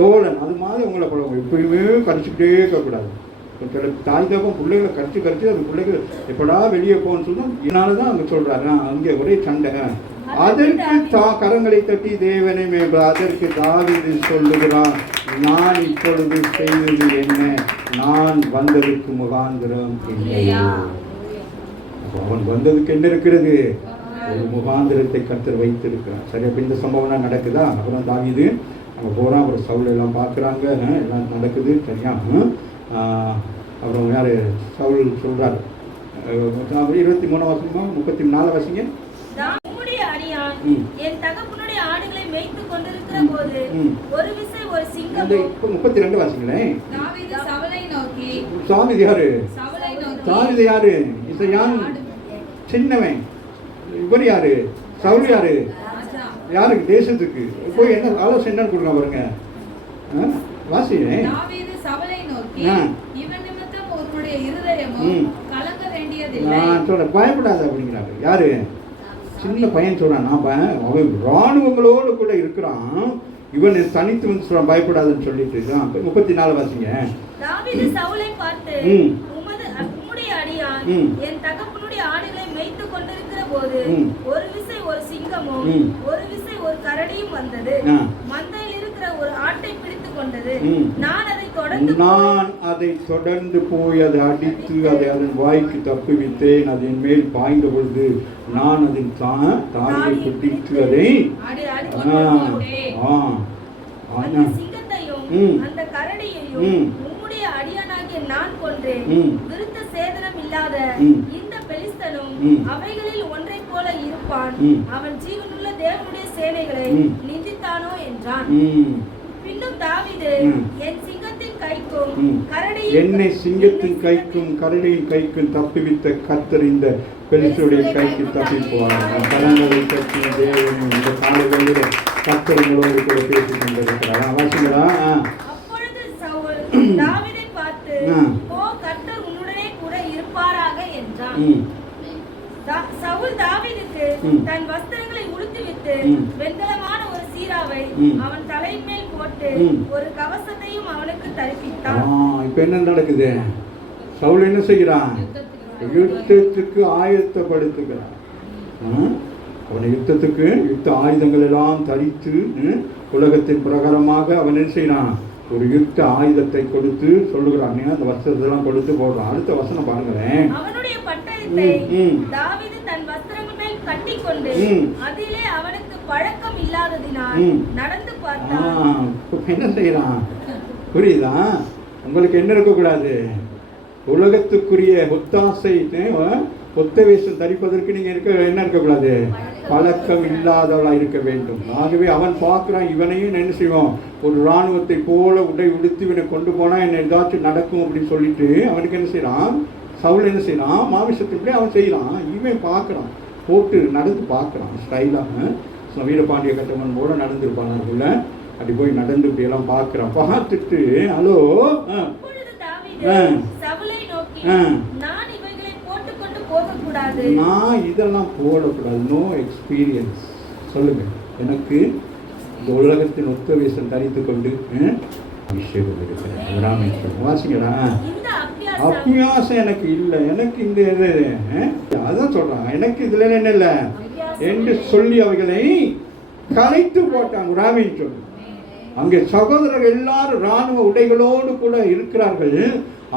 தோழன், அது மாதிரி உங்களை பழகும். எப்பயுமே கடிச்சிக்கிட்டே இருக்கக்கூடாது. தாய் தகப்பன் பிள்ளைகளை கடிச்சு அந்த பிள்ளைகள் எப்படா வெளியே போகணும்னு சொன்னோம். இதனால தான் அவங்க சொல்கிறாங்க, அங்கே ஒரே சண்டை. அதற்கு கரங்களை தட்டி தேவனை மேம்பட. அதற்கு தாவீது சொல்லுகிறான், நான் இப்பொழுது செய்தது என்ன, நான் வந்ததுக்கு முகாந்திரம் இல்லையா. அவன் வந்ததுக்கு என்ன இருக்கிறது, ஒரு முகாந்திரத்தை கர்த்தர் வைத்திருக்கிறான். சரி, அப்போ இந்த சம்பவம்லாம் நடக்குதா. அப்புறம் தாவீது அங்கே போகிறான். அப்புறம் சவுல் எல்லாம் பார்க்குறாங்க, எல்லாம் நடக்குது. சரியா. அப்புறம் யார், சவுல் சொல்கிறார் 23 வசனமா 34 வசங்க. என் தகப்பனுடைய ஆடுகளை மேய்த்து கொண்டிருக்கிற போது ஒரு விசை ஒரு சிங்கம். 32 வாசிங்களேன். தாவீது சவுலை நோக்கி, தாவீது யாரு, தாவீது யாரு, இசையான் சின்னவன். இவர் யாரு, சவுல் யாரு, யாருக்கு, தேசத்துக்கு. போய் என்ன ஆலோசனை என்ன கொடுக்கலாம் பாருங்க. வாசிங்க. தாவீது சவுலை நோக்கி, இவன் நிமித்தம் உன்னுடைய இருதயமும் கலங்க வேண்டியதில்லை. நான் சொல்றேன் பயப்படாத அப்படிங்கிறாரு. யாரு? சின்ன பையன் சொல்றான், அவன் ராணுவங்களோடு கூட இருக்கிறான், இவன் தனித்து வந்து சொல்றான் பயப்படாதுன்னு சொல்லிட்டு. 34 வாசிங்க. தாவீது சவுலை பார்த்து, உம்முடைய அடியான் என் தகப்பனுடைய ஆடுகளை மேய்த்து கொண்டிருக்கிற போது ஒரு விசை ஒரு சிங்கமும் ஒரு விசை ஒரு கரடியும் வந்தது, மந்தையில் இருக்கிற ஒரு ஆட்டை பிடித்து கொண்டது. நான் அதை தொடர்ந்து போய் அதை அடித்து அதை அதன் வாய்க்கு தப்புவித்தேன். அதன் மேல் பாய்ந்த பொழுது நான் அதன் தாயை பிடித்து அதை சிங்கத்தையும் அந்த கரடியையும் உம்முடைய அடியானாகிய நான் கொன்றேன். விருத்த சேதனம் இல்லாத இந்த பெலிஸ்தனும் அவைகளில் ஒன்றை போல இருப்பான். அவன் ஜீவனுள்ள தேவனுடைய சேனைகளை நிந்தித்தானோ என்றான். பின்னும் தாவீது, என் சிங்கத்தின் கைக்கும் என்னை சிங்கத்தின் கைக்கும் கரடியின் கைக்கும் தப்புவித்த கர்த்தர் இந்த பெலிஸ்தருடைய கைக்கு தப்பிப்பார். கரங்களை கட்டி தேவன் இந்த காலைகளில் கர்த்தர்களோடு கூட பேசிக் கொண்டிருக்கிறார். வாசிங்களா? அப்பொழுது சவுல் தாவீதை பார்த்து, ஓ கர்த்தர் உன்னுடனே கூட இருப்பாராக என்றான். சவுல் தாவீதுக்கு தன் வஸ்திரங்களை உடுத்திவிட்டு வெண்கலமான ஒரு சீராவை அவன் தலையின் மேல் போட்டு ஒரு கவசத்தையும் அவனுக்கு தரிப்பித்தான். இப்ப என்ன நடக்குது? சவுல் என்ன செய்கிறான்? யுத்தத்துக்கு ஆயத்தப்படுத்துகிறான். அவன் யுத்த ஆயுதங்கள் எல்லாம் தரித்து உலகத்தின் பிரகாரமாக அவன் என்ன செய்யறான்? ஒரு யுத்த ஆயுதத்தை கொடுத்து சொல்லுகிறான். அந்த வஸ்திரத்தெல்லாம் கொடுத்து போடுறான். அடுத்த வசனம் பாருங்களேன். அவனுடைய பட்டயத்தை தாவீது தன் வஸ்திரங்கள் மேல் கட்டிக்கொண்டு அதிலே அவனுக்கு பழக்கம் இல்லாததினால் நடந்து பார்த்தான். என்ன செய்யறான்? புரியுதா? உங்களுக்கு என்ன இருக்கக்கூடாது? உலகத்துக்குரிய ஒத்தாசை ஒத்த வேஷம் தரிப்பதற்கு நீங்க என்ன இருக்கக்கூடாது? பழக்கம் இல்லாதவளா இருக்க வேண்டும். ஆகவே அவன் பார்க்கிறான், இவனையும் என்ன செய்வோம், ஒரு இராணுவத்தை போல உடை உடுத்தி இவனை கொண்டு போனா என்ன ஏதாச்சும் நடக்கும் அப்படின்னு சொல்லிட்டு அவனுக்கு என்ன செய்யறான்? சவுல் என்ன செய்யறான்? மாமிசத்துக்குள்ளே அவன் செய்யறான். இவன் பார்க்கறான், போட்டு நடந்து பார்க்கறான். ஸ்டைலாக வீரபாண்டிய கட்டமன் போல நடந்துருப்பான். அதுக்குள்ள அப்படி போய் நடந்து இப்படி எல்லாம் பார்க்கறான். பார்த்துட்டு ஹலோ நான் இதெல்லாம் போடக்கூடாது. No experience. சொல்லுங்க, எனக்கு இந்த உலகத்தின் ஒத்த வேஷம் தரித்து கொண்டு அபிஷேகம் இருக்கிறேன். வாசிங்கடா. அபியாசம் எனக்கு இல்லை. எனக்கு இந்த இது அதான் சொல்றாங்க, எனக்கு இதுல என்ன இல்லை என்று சொல்லி அவைகளை கலைத்து போட்டாங்க. ராமின்னு சொல்லு. அங்கே சகோதரர்கள் எல்லாரும் இராணுவ உடைகளோடு கூட இருக்கிறார்கள்.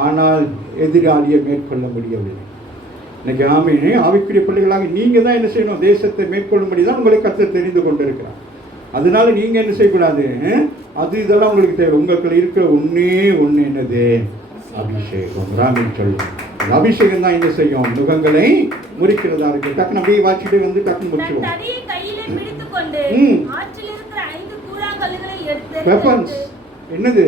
ஆனால் எதிராளியை மேற்கொள்ள முடியவில்லை. இன்னைக்கு ஆவிக்குரிய பிள்ளைகளாக நீங்க தான் என்ன செய்யணும்? தேசத்தை மேற்கொள்ளும்படி தான் உங்களுக்கு கர்த்தர் தெரிந்து கொண்டிருக்கிறார். அதனால நீங்க என்ன செய்யக்கூடாது? அது இதெல்லாம் உங்களுக்கு தேவை. உங்களுக்கு இருக்கிற ஒன்னே ஒன்று என்னது? அபிஷேகம். ராமின்னு சொல்லு. அபிஷேகம் தான் என்ன செய்யும்? முகங்களை முறிக்கிறதா இருக்கு. டக்குன்னு அப்படியே வாச்சிட்டு வந்து டக்குன்னு முடிச்சுவோம். வெப்பன்ஸ் என்னது?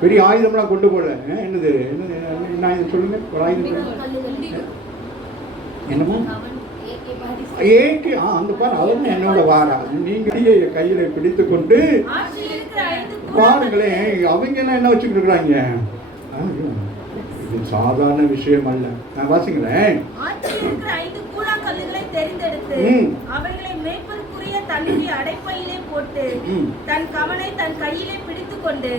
பெரிய ஆயுதம்லாம் கொண்டு போல. என்னது என்ன ஆயுதம் சொல்லுங்க? ஒரு ஆயுதம் என்னமோ ஏகே. அந்த பாரு, அவன் என்னோட வாரா. நீங்க கையில பிடித்து கொண்டு பாருங்களேன். அவங்க எல்லாம் என்ன வச்சுக்கிட்டு இருக்கிறாங்க? இது சாதாரண விஷயம் அல்ல. நான் வாசிங்களேன். தன்னுடைய அடைப்பையிலே போட்டு தன் கவனை தன் கையிலே பிடித்துக் கொண்டு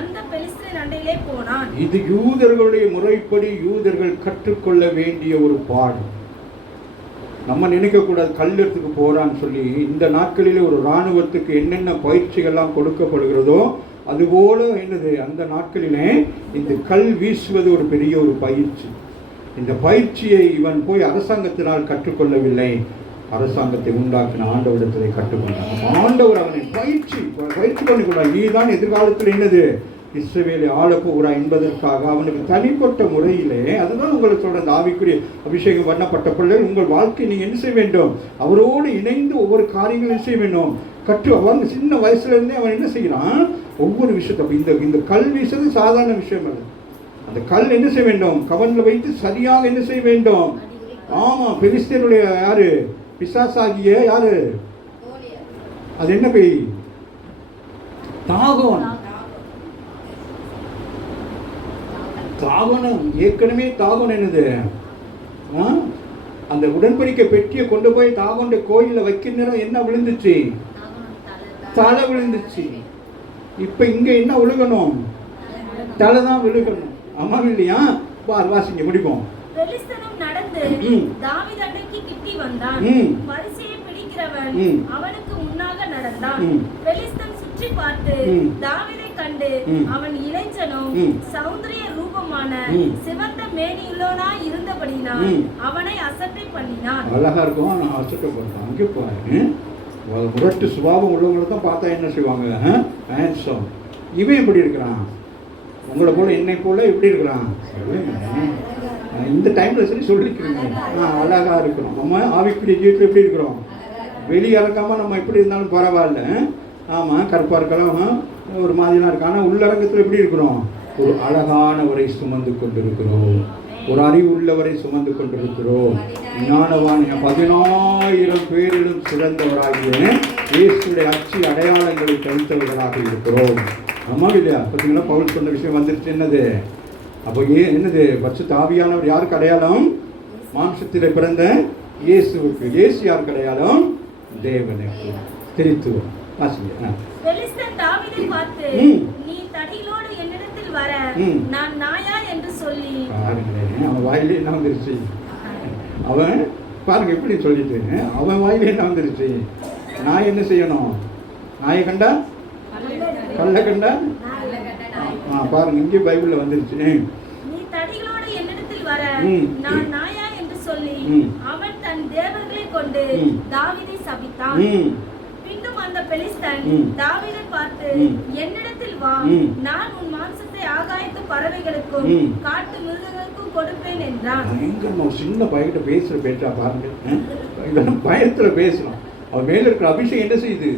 அந்த பெலிஸ்தரின் அண்டையிலே போனான். இது யூதர்களுடைய முறைப்படி யூதர்கள் கற்றுக்கொள்ள வேண்டிய ஒரு பாடம். நம்ம நினைக்க கூடாது கல்லெடுத்துக்கு போறான்னு சொல்லி. இந்த நாட்களிலே ஒரு இராணுவத்துக்கு என்னென்ன பயிற்சிகள்லாம் கொடுக்கப்படுகிறதோ அதுபோல என்னது அந்த நாட்களிலே இந்த கல் வீசுவது ஒரு பெரிய ஒரு பயிற்சி. இந்த பயிற்சியை இவன் போய் அரசாங்கத்தினால் கற்றுக்கொள்ளவில்லை. அரசாங்கத்தை உண்டாக்கின ஆண்டவரிடத்திலே கற்றுக்கொண்டான். ஆண்டவர் அவனை பயிற்சி பண்ணிக்கொண்டான். நீ தான் எதிர்காலத்தில் என்னது இஸ்ரவேலை ஆளப்போகிறா என்பதற்காக அவனுக்கு தனிப்பட்ட முறையிலே. அதுதான் உங்களுக்கு சொல்ற ஆவிக்குரிய அபிஷேகம் பண்ணப்பட்ட பிள்ளைகள். உங்கள் வாழ்க்கை நீங்க என்ன செய்ய வேண்டும்? அவரோடு இணைந்து ஒவ்வொரு காரியங்களும் செய்ய வேண்டும். அவன் சின்ன வயசுல இருந்தே அவன் என்ன செய்யறான்? ஒவ்வொரு விஷயத்தை இந்த கல் வீசுறது சாதாரண விஷயம் அல்ல. அந்த கல் என்ன செய்ய வேண்டும்? கவனில் வைத்து சரியாக என்ன செய்ய வேண்டும்? ஆமா, பெலிஸ்தருடைய யாரு? பிசாசாகிய யாரு? அது என்ன பேய்? தாகோன். தாவனம் ஏற்கனவே தாவனம் என்னது, அந்த உடன்படிக்கை பெட்டியை கொண்டு போய் தாவனுடைய கோயிலில் வைக்கிற நேரம் என்ன விழுந்துச்சு? தலை விழுந்துச்சு. இப்ப இங்க என்ன விழுகணும்? தலை தான் விழுகணும். ஆமா இல்லையா? வாசிங்க முடிப்போம். பெலிஸ்தனும் நடந்து தாவீது அண்டைக்கு கிட்டி வந்தான். பரிசையை பிடிக்கிறவன் அவனுக்கு முன்னாக நடந்தான். பெலிஸ்தன் சுற்றி பார்த்து தாவீதை கண்டு அவன் இளைஞனும் சௌந்தரிய ரூபமான சிவந்த மேனியுள்ளவனாய் இருந்தபடினால் அவனை அசட்டை பண்ணினான். அழகா இருக்கும், நான் அசட்டை பண்ணான். அங்கே பாருங்க, முரட்டு சுபாவம் உள்ளவங்களை தான் பார்த்தா என்ன செய்வாங்க? ஹேண்ட்ஸம். இவன் எப்படி இருக்கிறான்? உங்களை போல என்னை போல எப்படி இருக்கிறான்? இந்த டைம்ல சரி சொல்லிக்கிறீங்க, அழகா இருக்கிறோம். நம்ம ஆவிக்குரிய ஜீவிதத்தில் எப்படி இருக்கிறோம்? வெளியே இறக்காம நம்ம எப்படி இருந்தாலும் பரவாயில்ல. ஆமா, கருப்பா இருக்கலாம், ஒரு மாதிரிலாம் இருக்கு. ஆனால் உள்ளரங்கத்தில் எப்படி இருக்கிறோம்? ஒரு அழகானவரை சுமந்து கொண்டிருக்கிறோம், ஒரு அறிவு உள்ளவரை சுமந்து கொண்டிருக்கிறோம். ஞானவான் 10,000 பேரிலும் சிறந்தவராகிய இயேசுடைய அச்சு அடையாளங்களை தவிர்த்தவர்களாக இருக்கிறோம். ஆமா இல்லையா? பார்த்தீங்கன்னா பவுல் சொன்ன விஷயம் வந்துருச்சு. என்னது? அப்போ என்னது? பரிசுத்த ஆவியானவர் யாருக்கு அடையாளம்? மாம்சத்தில் பிறந்த இயேசுவுக்கு. இயேசு யாருக்கு அடையாளம்? தேவனுக்கு. தெரித்துவம். பெலிஸ்தன் தாவீதை பார்த்து, நீ தடிகளோடு என்னிடத்தில் வர நான் நாயா என்று சொல்லி. அவன் வாயிலே என்ன வந்துருச்சு? அவன் பாருங்க எப்படி சொல்லிட்டு, அவன் வாயிலே என்ன வந்துருச்சு? நான் என்ன செய்யணும்? நாயை கண்டா கல்ல கண்டா? பாருங்க, இங்கே பைபிள்ல வந்துருச்சு. நீ தடிகளோடு என்னிடத்தில் வர நான் நாயா என்று சொல்லி அவன் தன் தேவர்களை கொண்டு தாவீதை சபித்தான். பின்னும் அந்த பெலிஸ்தன் தாவீதை பார்த்து, என்னிடத்தில் வா, நான் உன் மாம்சத்தை ஆகாயத்து பறவைகளுக்கும் காட்டு மிருகங்களுக்கும் கொடுப்பேன் என்றான். சின்ன பையன்கிட்ட பேசுற பேச்சா பாருங்க, இதெல்லாம் பயத்துல பேசலாம். அவன் மேல இருக்கிற அபிஷேகம் என்ன செய்யுது?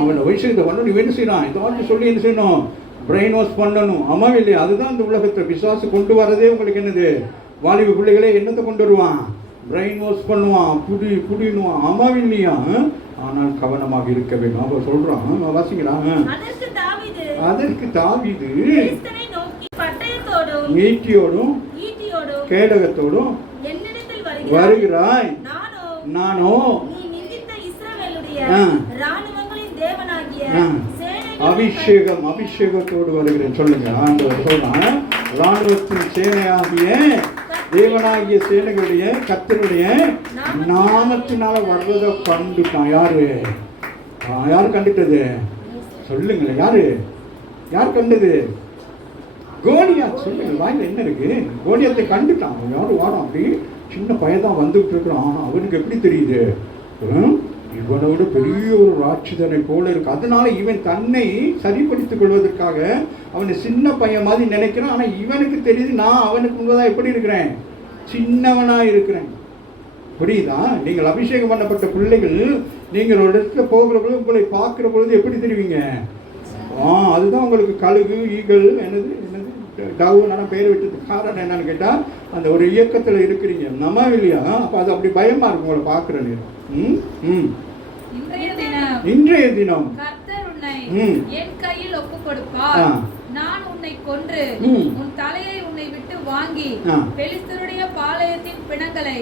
அவன் அபிஷேகத்தை பண்ணணும். நீ என்ன செய்யணும்? இதை சொல்லி என்ன செய்யணும்? பிரெயின் வாஷ் பண்ணணும். ஆமா இல்லையா? அதுதான் இந்த உலகத்தை பிசாசு கொண்டு வரதே. உங்களுக்கு என்னது? வாலிப பிள்ளைகளே என்னத்தை கொண்டு வருவான்? பிரெயின் வாஷ் பண்ணுவான், புடினுவான். ஆமா இல்லையா? ஆனால் கவனமாக இருக்க வேண்டும். அவன் சொல்றான், வாசிக்கலாம். அதற்கு தாவீது ஈட்டியோடும் கேடகத்தோடும் வருகிறாய், நானோ அபிஷேகத்தோடு வருகிறேன். சொல்லுங்க. ஆண்டவர் சொல்றான், ராணுவத்தின் சேனையாகிய தேவனாகிய சேனைகளுடைய கர்த்தருடைய நாமத்தினால வர்றதை கண்டுட்டான். யாரு கண்டுட்டது? சொல்லுங்களேன். யார் கண்டது? கோலியாத். சொல்லுங்க, வாயில என்ன இருக்கு? கோலியாத்தை கண்டுட்டான். யாரும் வாரம் அப்படி சின்ன பையன் வந்துட்டு இருக்கிறான். ஆனா அவனுக்கு எப்படி தெரியுது? இவனோட பெரிய ஒரு ராட்சதனை போல இருக்கு. அதனால இவன் தன்னை சரிப்படுத்திக் கொள்வதற்காக அவனை சின்ன பையன் மாதிரி நினைக்கிறான். ஆனா இவனுக்கு தெரியுது, நான் அவனுக்கு முன்பதான் எப்படி இருக்கிறேன்? சின்னவனா இருக்கிறேன். புரியுதா? நீங்கள் அபிஷேகம் பண்ணப்பட்ட பிள்ளைகள், நீங்கள் ஒரு இடத்துல போகிற பொழுது உங்களை பார்க்கிற பொழுது எப்படி தெரிவிங்க? அதுதான் உங்களுக்கு கழுகு, ஈகல், என்னது டவுனான பேர் விட்டதுக்கு காரணம் என்னன்னு கேட்டா, அந்த ஒரு இயக்கத்துல இருக்கிறீங்க. நம்ம இல்லையா? அப்ப அது அப்படி பயமா இருக்கும் உங்களை பார்க்கிற நேரம். இன்றைய தினம் கர்த்தர் உன்னை என் கையில் ஒப்புக் கொடுப்பார். நான் உன்னை கொன்று உன் தலையை உன்னை விட்டு வாங்கி பெலிஸ்தருடைய பாளையத்தின் பிணங்களை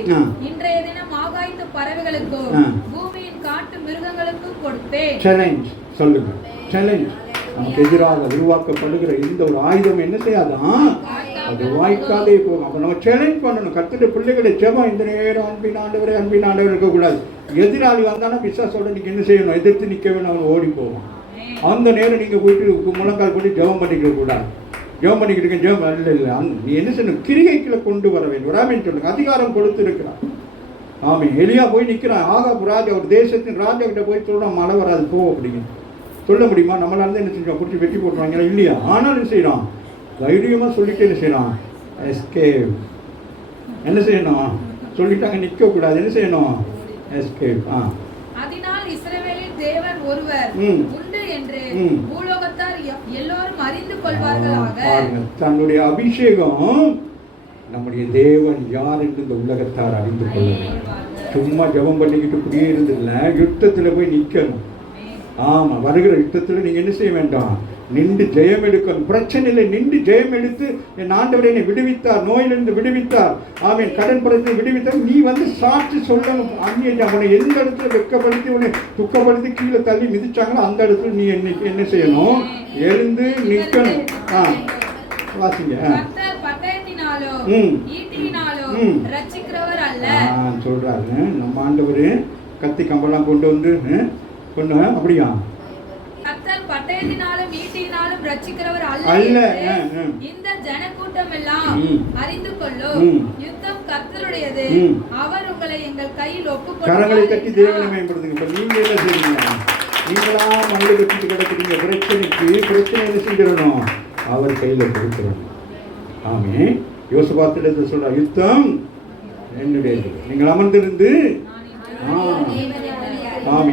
இன்றைய தினம் ஆகாயத்து பறவைகளுக்கும் பூமியின் காட்டு மிருகங்களுக்கும் கொடுப்பேன். சேலஞ்ச். சொல்லுங்க, சேலஞ்ச். நமக்கு எதிராக உருவாக்கப்படுகிற இந்த ஒரு ஆயுதம் என்ன செய்யாதான்? அது வாய்க்காலே போகும். அப்ப நம்ம சேலஞ்ச் பண்ணணும். கர்த்தருடைய பிள்ளைகளை ஜெபம் இந்த நேரம் அன்பின் ஆண்டவரே இருக்கக்கூடாது. எதிராளி வந்தானா பிசாசோட நீங்க என்ன செய்யணும்? எதிர்த்து நிக்க வேணும். அவன் ஓடி போவான். அந்த நேரம் நீங்க போயிட்டு முழங்கால் போட்டு ஜெபம் பண்ணிக்க கூடாது. ஜெபம் பண்ணிக்கிட்டு ஜெபம் இல்லை. நீ என்ன செய்யணும்? கிரிகைக்குள்ள கொண்டு வர வேண்டும். வராமன்னு சொல்லுங்க. அதிகாரம் கொடுத்து இருக்கிறான். ஆமே. எலியா போய் நிக்கிறான். ஆகாப் ராஜா, ஒரு தேசத்தின் ராஜா கிட்ட போய் சொல்றான், மழை வராது போ அப்படின்னு சொல்ல முடியுமா? நம்மளால இருந்து என்ன செஞ்சோம்? பிடிச்சி வெட்டி போட்டுருவாங்க இல்லையா? ஆனாலும் என்ன செய்யறான்? தைரியமா சொல்லிட்டு என்ன செய்யறான்? எஸ்கேப். என்ன செய்யணும்? சொல்லிட்டாங்க, நிக்க கூடாது. என்ன செய்யணும்? எஸ்கேப். அதனால் இஸ்ரவேலின் தேவன் ஒருவர் உண்டு என்று பூலோகத்தார் எல்லோரும் அறிந்து கொள்வார்களாக. தன்னுடைய அபிஷேகம், நம்முடைய தேவன் யார் என்று இந்த உலகத்தார் அறிந்து கொள்ள வேண்டும். சும்மா ஜெபம் பண்ணிக்கிட்டு இப்படியே இருந்தில்ல, யுத்தத்துல போய் நிக்கணும். ஆமா, வருகிற யுத்தத்துல நீங்க என்ன செய்ய வேண்டாம்? நின்று ஜெயம் எடுக்கணும். பிரச்சனையில நின்று ஜெயம் எடுத்து என் ஆண்டவர் என்னை விடுவித்தார், நோயிலிருந்து விடுவித்தார், ஆமென், கடன் படத்தை விடுவித்தார். நீ வந்து சாட்சி சொல்லணும். அவனை எந்த இடத்துல வெட்கப்படுத்தி உன்னை துக்கப்படுத்தி கீழே தள்ளி மிதிச்சாங்களோ அந்த இடத்துல நீ என்ன செய்யணும்? எழுந்து நிற்கணும். வாசிங்க. சொல்றாரு நம்ம ஆண்டவர் கத்தி கம்பெல்லாம் கொண்டு வந்து அப்படியா? பட்டயத்தினாலும் ஈட்டியினாலும் ரட்சிக்கிறவர் அல்ல. இந்த ஜனக்கூட்டம் எல்லாம் அறிந்து கொள்ளும், யுத்தம் கர்த்தருடையது, அவர் உங்களை எங்கள் கையில் ஒப்புக்கொடுப்பார். கரங்களை தட்டி தேவனை மேம்படுத்துங்க. இப்ப நீங்க என்ன செய்றீங்க? நீங்களா மண்ணில் கட்டிட்டு கிடக்குறீங்க. பிரச்சனை என்ன செஞ்சிடணும்? அவர் கையில கொடுக்கிறோம். ஆமே. யோசபாத்திடத்தில் சொல்ற யுத்தம் என்னுடையது, நீங்கள் அமர்ந்திருந்து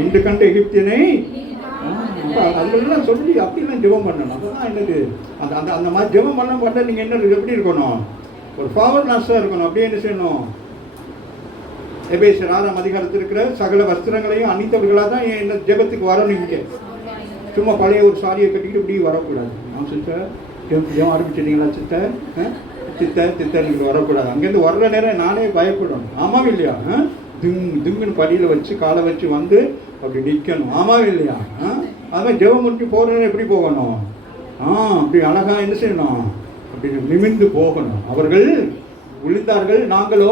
இன்று கண்ட எகிப்தியனை அதெல்லாம் சொல்லி அப்படிலாம் ஜெபம் பண்ணணும். அதுதான் என்னது அந்த அந்த அந்த மாதிரி ஜெபம் பண்ண நீங்கள் என்ன எப்படி இருக்கணும்? ஒரு ஃபார்வர்ட்னஸாக இருக்கணும். அப்படியே என்ன செய்யணும்? எபேசியர் 6ஆம் அதிகாரத்தில் இருக்கிற சகல வஸ்திரங்களையும் அணிந்தவர்களாக தான் என்ன ஜெபத்துக்கு வரணும். இங்கே சும்மா பழைய ஒரு சாரியை கட்டிக்கிட்டு இப்படி வரக்கூடாது. நான் சிஸ்டர் ஜெபம் ஆரம்பிச்சிட்டீங்களா சிஸ்டர்? சித்தர் நீங்கள் வரக்கூடாது. அங்கேருந்து வர்ற நேரம் நானே பயப்படணும். ஆமாம் இல்லையா? திங்குன்னு படியில் வச்சு காலை வச்சு வந்து அப்படி நிற்கணும். ஆமாம் இல்லையா? அதுமாதிரி ஜெபம் முடிச்சு போகிற எப்படி போகணும்? அப்படி அழகாக என்ன செய்யணும்? அப்படி நிமிர்ந்து போகணும். அவர்கள் விழுந்தார்கள், நாங்களோ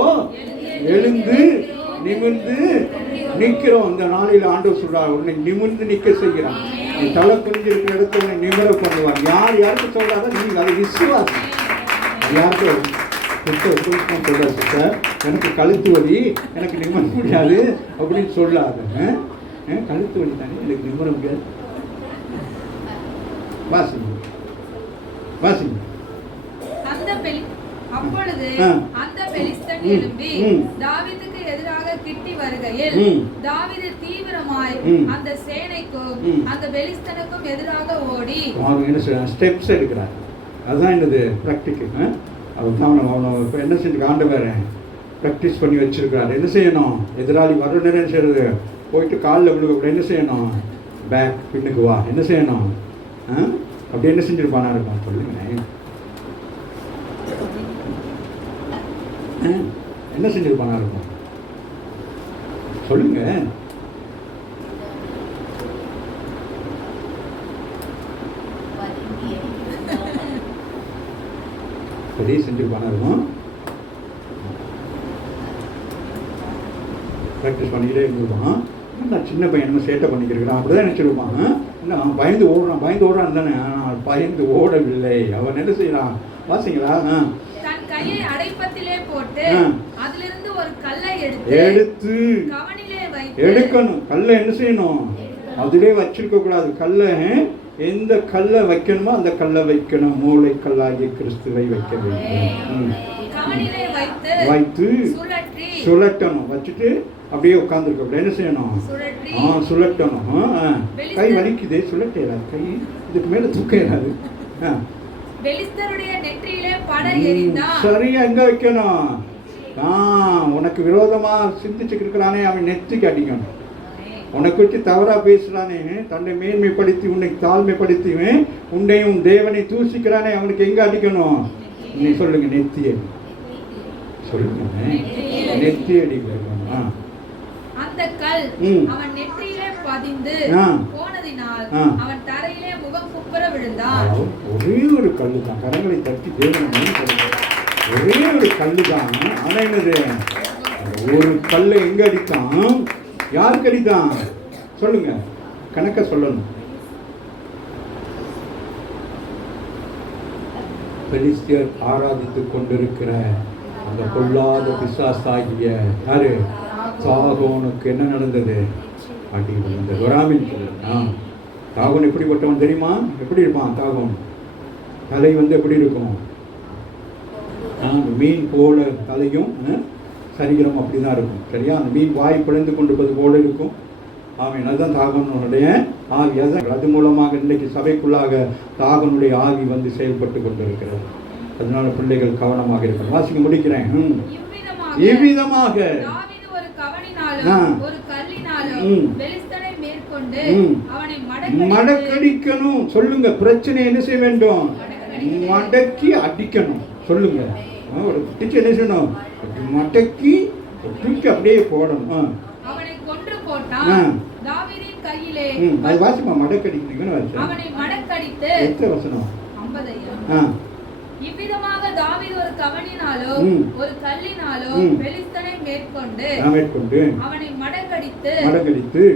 எழுந்து நிமிர்ந்து நிற்கிறோம். இந்த நாளில் ஆண்டவர் சொல்றார், உன்னை நிமிர்ந்து நிற்க செய்கிறான். நீ தலை குனிஞ்சிருக்கிற இடத்துல உன்னை நிமிர பண்ணுவான். யாருக்கு சொல்றாரோ நீங்கள் அதை விசுவாசி. யாருக்கும் சொல்ற சிஸ்டர் எனக்கு கழுத்து வலி, எனக்கு நிமிர முடியாது அப்படின்னு சொல்லாத. கழுத்து வலி தானே, எனக்கு நிமிர முடியாது. வாசிங்க. அப்பொழுது அந்த பெலிஸ்தன் எழும்பி தாவீதுக்கு எதிராக கிட்டி வருகையில் தாவீது தீவிரமாய் அந்த சேனைக்கும் அந்த பெலிஸ்தனுக்கும் எதிராக ஓடி ஸ்டெப்ஸ் எடுக்கிறார். அதுதான் என்னது பிராக்டிக்கல். அவன் இப்போ என்ன செஞ்சு ஆண்டவர் ப்ராக்டிஸ் பண்ணி வச்சிருக்கிறார். என்ன செய்யணும்? எதிராளி வர நேரம் என்ன செய்யறது? போயிட்டு காலில் விழுக என்ன செய்யணும்? பேக் பின்னுக்கு வா. என்ன செய்யணும்? அப்படி என்ன செஞ்சிருப்பானா இருப்பான்? சொல்லுங்க, என்ன செஞ்சிருப்பானா இருக்கும்? சொல்லுங்க. சரி, செஞ்சிருப்பானா இருக்கும். ப்ராக்டிஸ் பண்ணிக்கிட்டே இருந்திருப்பான். நான் சின்ன பையன் என்ன சேட்டை பண்ணிக்கிறேன் அப்படிதான் நினச்சிருப்பான். இல்லை அவன் பயந்து ஓடுறான் தானே. ஆனால் பயந்து ஓடவில்லை. அவன் என்ன செய்யறான்? வாசிங்களா? தன் கையை அடைப்பத்திலே போட்டு அதிலிருந்து ஒரு கல்லை எடுத்து கவனிலே எடுக்கணும். கல்லை என்ன செய்யணும்? அதிலே வச்சிருக்க கூடாது. கல்லை எந்த கல்லை வைக்கணுமோ அந்த கல்லை வைக்கணும். மூளை கல்லாகிய கிறிஸ்துவை வைக்க வேண்டும். வைத்து சுழட்டணும். வச்சுட்டு அப்படியே உட்காந்துருக்க கூடாது. என்ன செய்யணும்? சுழட்டணும். கை வலிக்குதே, சுழட்டேரா கை, இதுக்கு மேல தூக்கிறாரு. சரியா எங்க வைக்கணும்? உனக்கு விரோதமா சிந்திச்சுட்டு இருக்கிறானே அவன் நெத்திக்கு அடிக்கணும். உனக்கு வச்சு தவறா பேசுறானே, தன்னை மேன்மைப்படுத்தி உன்னை தாழ்மைப்படுத்திவேன், உன்னையும் தேவனை தூசிக்கிறானே, அவனுக்கு எங்க அடிக்கணும்? நீ சொல்லுங்க. நெத்திய சொல்லுங்க. நெத்தி அடிக்கணும். அந்த கல் அவன் நெற்றியிலே பதிந்து போனதினால் அவன் தரையிலே முகம் குப்புற விழுந்தான். ஒரே ஒரு கல்லு தான். கரங்களை தட்டி தேவனை ஒரே ஒரு கல்லு தான். ஆனா என்னது? ஒரு கல்லை எங்க அடித்தான்? யாருக்கு அடித்தான்? சொல்லுங்க, கணக்க சொல்லணும். பெலிஸ்தியர் ஆராதித்துக் கொண்டிருக்கிற அந்த பொல்லாத பிசாசாகிய யாரு? தாகோனுக்கு என்ன நடந்தது? அடி விழுந்தது. வராமின் தாகோன் எப்படிப்பட்டவன் தெரியுமா? எப்படி இருப்பான் தாகோன்? தலை எப்படி இருக்கும்? மீன் போல தலையும் சரீரம் அப்படிதான் இருக்கும். சரியா? அந்த மீன் வாய் பிளந்து கொண்டிருப்பது போல இருக்கும். ஆமீன். அதுதான் தாகனுடைய ஆவி. அது மூலமாக இன்றைக்கு சபைக்குள்ளாக தாகனுடைய ஆவி செயல்பட்டு கொண்டிருக்கிறது. அதனால பிள்ளைகள் கவனமாக இருக்கணும். வாசிக்க முடிக்கிறேன். இவ்விதமாக ஒரு கல்லினாலும் பெலிஸ்தனை மேற்கொண்டு கொண்டு ம். அவனை மடக்கடிக்கணும். சொல்லுங்க, பிரச்சனை என்ன செய்ய வேண்டும்? மடக்கி அடிக்கணும். சொல்லுங்க, ஒரு டீச்சர் என்ன செய்யணும்? மடக்கி தூக்கி அப்படியே போடணும். அவனை கொன்று போட்டான். தாவீதின் கையிலே அது வாசிமா, மடக்கடிக்கணும்னு வாசி. அவனை மடக்கடித்து எத்தனை வசனம்? 50. இவ்விதமாக தாவீது ஒரு கவணினாலோ ஒரு கல்லினாலோ பெலிஸ்தனை மேற்கொண்டு அவனை மடக்கடித்து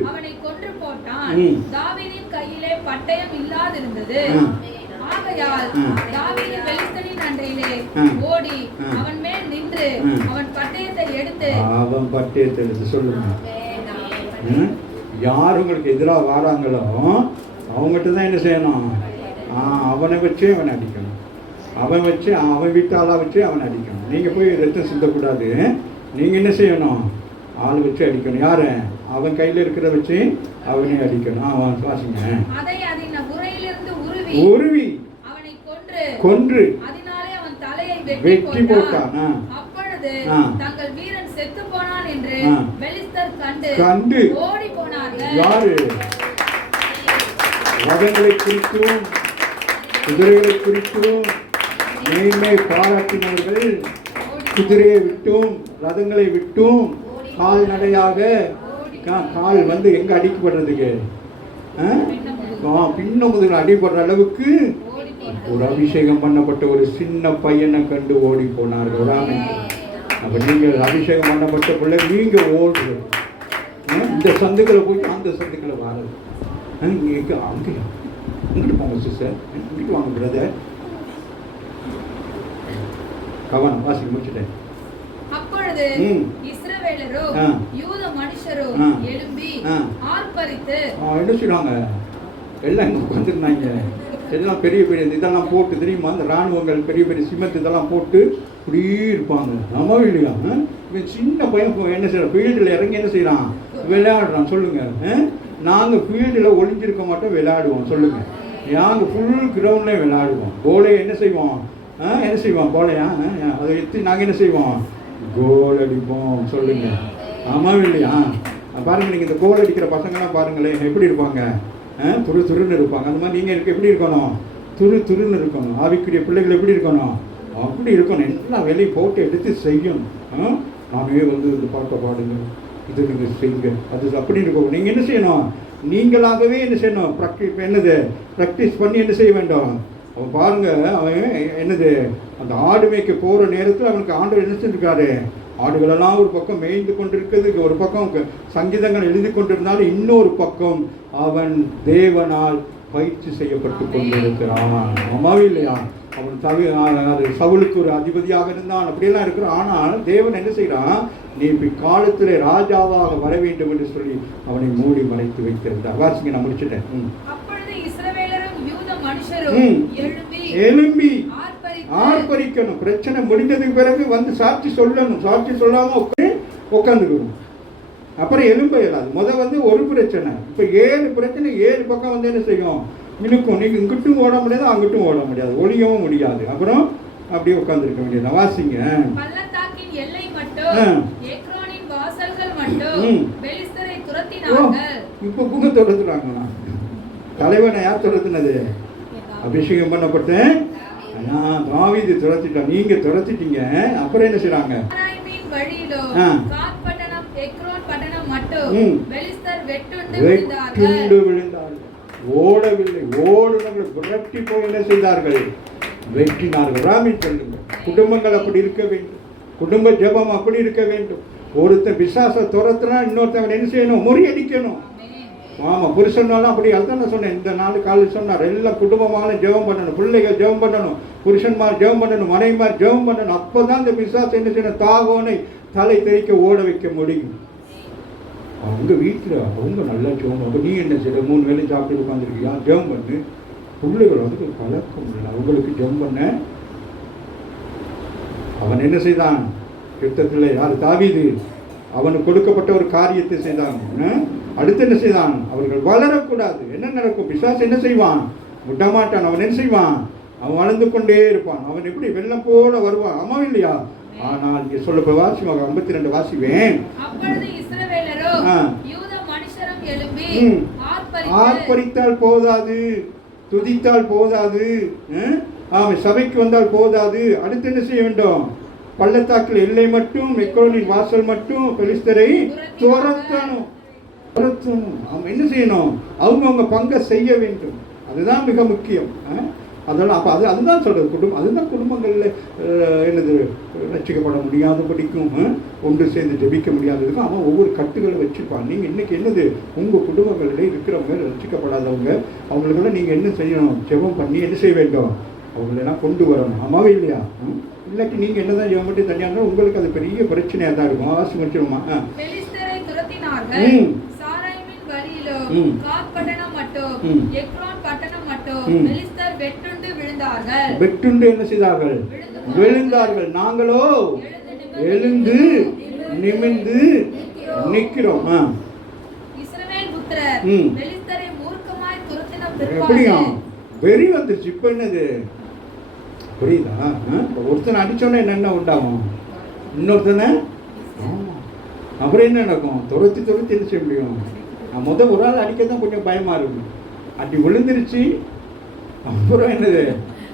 அவனை கொன்று போட்டான். தாவீதின் கையிலே பட்டயம் இல்லாதிருந்தது. ஆகையால் தாவீது பெலிஸ்தனின் அண்டையிலே ஓடி அவன் மேல் நின்று அவன் பட்டயத்தை எடுத்து சொல்லுங்க, யார் உங்களுக்கு எதிராக வராங்களோ அவங்ககிட்ட தான் என்ன செய்யணும்? அவனை வச்சே அவனை அடிக்கணும். அவன் வச்சு அவன் வீட்டாளாக வச்சு அவனை அடிக்கணும். நீங்கள் போய் ரத்தம் சிந்தக்கூடாது. நீங்கள் என்ன செய்யணும்? ஆள் வச்சு அடிக்கணும். யாரு? அவன் கையில் இருக்கிற வச்சு அவனே அடிக்கணும். அவன் வாசிங்க. உருவி அவனை கொன்று அதனாலே அவன் தலையை வெட்டி போட்டான். அப்பொழுது தங்கள் வீரன் செத்து போனான் என்று பெலிஸ்தர் கண்டு ஓடி போனார்கள். யாரு? ரதங்களை குறித்தும் குதிரைகளை குறித்தும் மேன்மை பாராட்டினவர்கள் குதிரையை விட்டும் ரதங்களை விட்டும் கால்நடையாக கால் வந்து எங்க அடிக்கப்படுறதுக்கு பின்ன முதல் அடிபடுற அளவுக்கு ஒரு அபிஷேகம் பண்ணப்பட்ட ஒரு சின்ன பையனை கண்டு ஓடி போனார்கள். அப்ப நீங்கள் அபிஷேகம் பண்ணப்பட்ட பிள்ளை நீங்க ஓடுறது, இந்த சந்துக்களை போய் அந்த சந்துக்களை வாரது. அங்கேயா இங்கிட்டு போங்க சிஸ்டர், இங்கிட்டு வாங்க பிரதர். கவனம் வாசி முடிச்சுட்டேன். அப்பொழுது இஸ்ரவேலரோ யூத மனுஷரோ எழும்பி ஆர்ப்பரித்து என்ன சொல்றாங்க? எல்லாம் இங்க உட்காந்துருந்தாங்க. எல்லாம் பெரிய பெரிய இதெல்லாம் போட்டு தெரியுமா? அந்த ராணுவங்கள் பெரிய பெரிய சிமெண்ட் இதெல்லாம் போட்டு இப்படி இருப்பாங்க. நம்ம இல்லையா? சின்ன பையன் என்ன செய்யறான்? ஃபீல்டில் இறங்கி என்ன செய்யறான்? விளையாடுறான். சொல்லுங்க, நாங்கள் ஃபீல்டில் ஒளிஞ்சிருக்க மாட்டோம், விளையாடுவோம். சொல்லுங்க, நாங்கள் ஃபுல் கிரவுண்ட்லேயும் விளையாடுவோம். கோலையை என்ன செய்வோம்? என்ன செய்வோம்? கோலையா அதை எடுத்து நாங்கள் என்ன செய்வோம்? கோல் அடிப்போம். சொல்லுங்க, ஆமாம் இல்லையா? பாருங்க, நீங்கள் இந்த கோல் அடிக்கிற பசங்களாம் பாருங்களேன், எப்படி இருப்பாங்க? துருன்னு இருப்பாங்க. அந்த மாதிரி நீங்கள் எப்படி இருக்கணும்? துருன்னு இருக்கணும். ஆவிக்குரிய பிள்ளைகள் எப்படி இருக்கணும்? அப்படி இருக்கணும். எல்லாம் வேலையை போட்டு எடுத்து செய்யணும். நானே வந்து இந்த பாட்டை பாடுங்க, இது நீங்கள் செய்யுங்க, அது அப்படி இருக்கும். நீங்கள் என்ன செய்யணும்? நீங்களாகவே என்ன செய்யணும்? ப்ராக்டிஸ் பண்ணி என்ன செய்ய வேண்டும்? அவன் பாருங்க, அவன் என்னது அந்த ஆடு மேய்க்க போகிற நேரத்தில் அவனுக்கு ஆண்டவர் என்ன செஞ்சிருக்காரு? ஆடுகளெல்லாம் ஒரு பக்கம் மேய்ந்து கொண்டிருக்கிறது, ஒரு பக்கம் சங்கீதங்கள் எழுதி கொண்டிருந்தாலும் இன்னொரு பக்கம் அவன் தேவனால் பயிற்சி செய்யப்பட்டு கொண்டிருக்கிறான். அம்மாவே இல்லையா? அவன் சவுலுக்கு ஒரு அதிபதியாக இருந்தான், அப்படியெல்லாம் இருக்கிறான். ஆனால் தேவன் என்ன செய்யறான்? நீ பிற்காலத்தில் ராஜாவாக வர வேண்டும் என்று சொல்லி அவனை மூடி மறைத்து வைத்திருந்தார். வாசிங்க, நான் முடிச்சுட்டேன். எழும்பி ஆர்ப்பரிக்கணும். பிரச்சனை முடிஞ்சதுக்கு பிறகு வந்து சாட்சி சொல்லணும். சாட்சி சொல்லாம உட்காந்துக்கணும். அப்புறம் எழும்ப இயலாது. வந்து ஒரு பிரச்சனை, இப்ப 7 பிரச்சனை 7 பக்கம் வந்து என்ன செய்யும்? இருக்கும். நீங்க இங்கிட்டும் ஓட முடியாது, அங்கிட்டும் ஓட முடியாது, ஒளியவும் முடியாது. அப்புறம் அப்படியே உட்கார்ந்துருக்க வேண்டியது. வாசிங்க. பள்ளத்தாக்கின் எல்லை மட்டும் எக்ரோனின் வாசல்கள் மட்டும் பெலிஸ்தரை துரத்தினார்கள். இப்போ புங்க துரத்துறாங்களா? தலைவனை யார் துரத்துனது? அபிஷேகம் பண்ணப்பட்டேன் தாவீது துரத்திட்டான். நீங்க துரத்திட்டீங்க. அப்புறம் என்ன செய்றாங்க? வழியிலோ காத் பட்டணம் எக்ரோன் பட்டணம் மட்டும் பெலிஸ்தர் வெட்டுண்டு விழுந்தார்கள். ஓடவில்லை, ஓடுனவர்கள் புரட்டி போய் என்ன செய்தார்கள்? வெற்றினார்கள். ராமின் சொல்லுங்க, குடும்பங்கள் அப்படி இருக்க வேண்டும். குடும்ப ஜெபம் அப்படி இருக்க வேண்டும். ஒருத்தன் பிசாச துரத்துனா இன்னொருத்தவன் என்ன செய்யணும்? முறியடிக்கணும். ஆமா, புருஷனாலும் அப்படி. அதுதான் நான் சொன்னேன், இந்த நாள் காலையில் சொன்னார், எல்லாம் குடும்பமான ஜெபம் பண்ணணும், பிள்ளைகள் ஜெபம் பண்ணணும், புருஷன்மார் ஜெபம் பண்ணணும், மனைவிமார் ஜெபம் பண்ணணும். அப்போதான் இந்த பிசாசு என்ன செய்யணும்? தாகோனை தலை தெறிக்க ஓட வைக்க முடியும். அவங்க வீட்டில் அவங்க நல்லா ஜெபம். அப்போ நீ என்ன செய்ய? 3 வேளையும் சாப்பிட்டு உட்காந்துருக்கியா? ஜெபம் பண்ணு. பிள்ளைகள் அதுக்கு பழக்கம் இல்லை, அவங்களுக்கு ஜெபம் பண்ண. அவன் என்ன செய்தான்? யுத்தத்தில் யார்? தாவீது. அவனுக்கு கொடுக்கப்பட்ட ஒரு காரியத்தை செய்தான். அடுத்து என்ன செய்தான்? அவர்கள் வளரக்கூடாது. என்ன நடக்கும்? பிசாசு என்ன செய்வான்? விடமாட்டான். அவன் என்ன செய்வான்? அவன் வளர்ந்து கொண்டே இருப்பான். அவன் எப்படி வெள்ளம் போல வருவான். ஆமா இல்லையா? ஆனால் இங்க சொல்ல வாசி 52 வாசிவேன். அப்பொழுது இஸ்ரவேலரோ யூத மனுஷரும் எழும்பி ஆர்ப்பரித்தால் போதாது, துதித்தால் போதாது, ஆமாம் சபைக்கு வந்தால் போதாது. அடுத்து என்ன செய்ய வேண்டும்? பள்ளத்தாக்கில் எல்லை மட்டும், எக்ரோனின் வாசல் மட்டும் பெலிஸ்தரை துரத்தணும். அவங்க என்ன செய்யணும்? அவங்க பங்கை செய்ய வேண்டும். அதுதான் மிக முக்கியம். அதெல்லாம் அப்போ அதுதான் சொல்கிறது. அதுதான் குடும்பங்களில் என்னது ரட்சிக்கப்பட முடியாதபடிக்கும் ஒன்று சேர்ந்து ஜெபிக்க முடியாததுக்கும் அவன் ஒவ்வொரு கட்டுகளை வச்சுருப்பான். நீங்கள் இன்றைக்கி என்னது உங்கள் குடும்பங்களில் இருக்கிறவங்க ரட்சிக்கப்படாதவங்க அவங்களுக்கெல்லாம் நீங்கள் என்ன செய்யணும்? ஜெபம் பண்ணி என்ன செய்ய வேண்டும்? அவங்களெல்லாம் கொண்டு வரணும். ஆமாவே இல்லையா? இல்லாட்டி நீங்கள் என்ன தான் ஜெபம் பண்ணி தனியாக இருந்தால் உங்களுக்கு அது பெரிய பிரச்சனையாக தான் இருக்கும். ஆசை வச்சிருமா? வெட்டுண்டு என்ன செய்தார்கள்? விழுந்தார்கள். நாங்களோ எழுந்து நிமிர்ந்து நிற்கிறோம். எப்படியா வெறி வந்துருச்சு. இப்ப என்னது புரியுதா? ஒருத்தனை அடிச்சோன்னா என்னென்ன உண்டாகும்? இன்னொருத்தனை அப்புறம் என்ன நடக்கும்? துரத்தி என்ன செய்ய முடியும்? முதல் ஒரு ஆள் அடிக்க தான் கொஞ்சம் பயமா இருக்கும். அடி விழுந்துருச்சு, அப்புறம் என்னது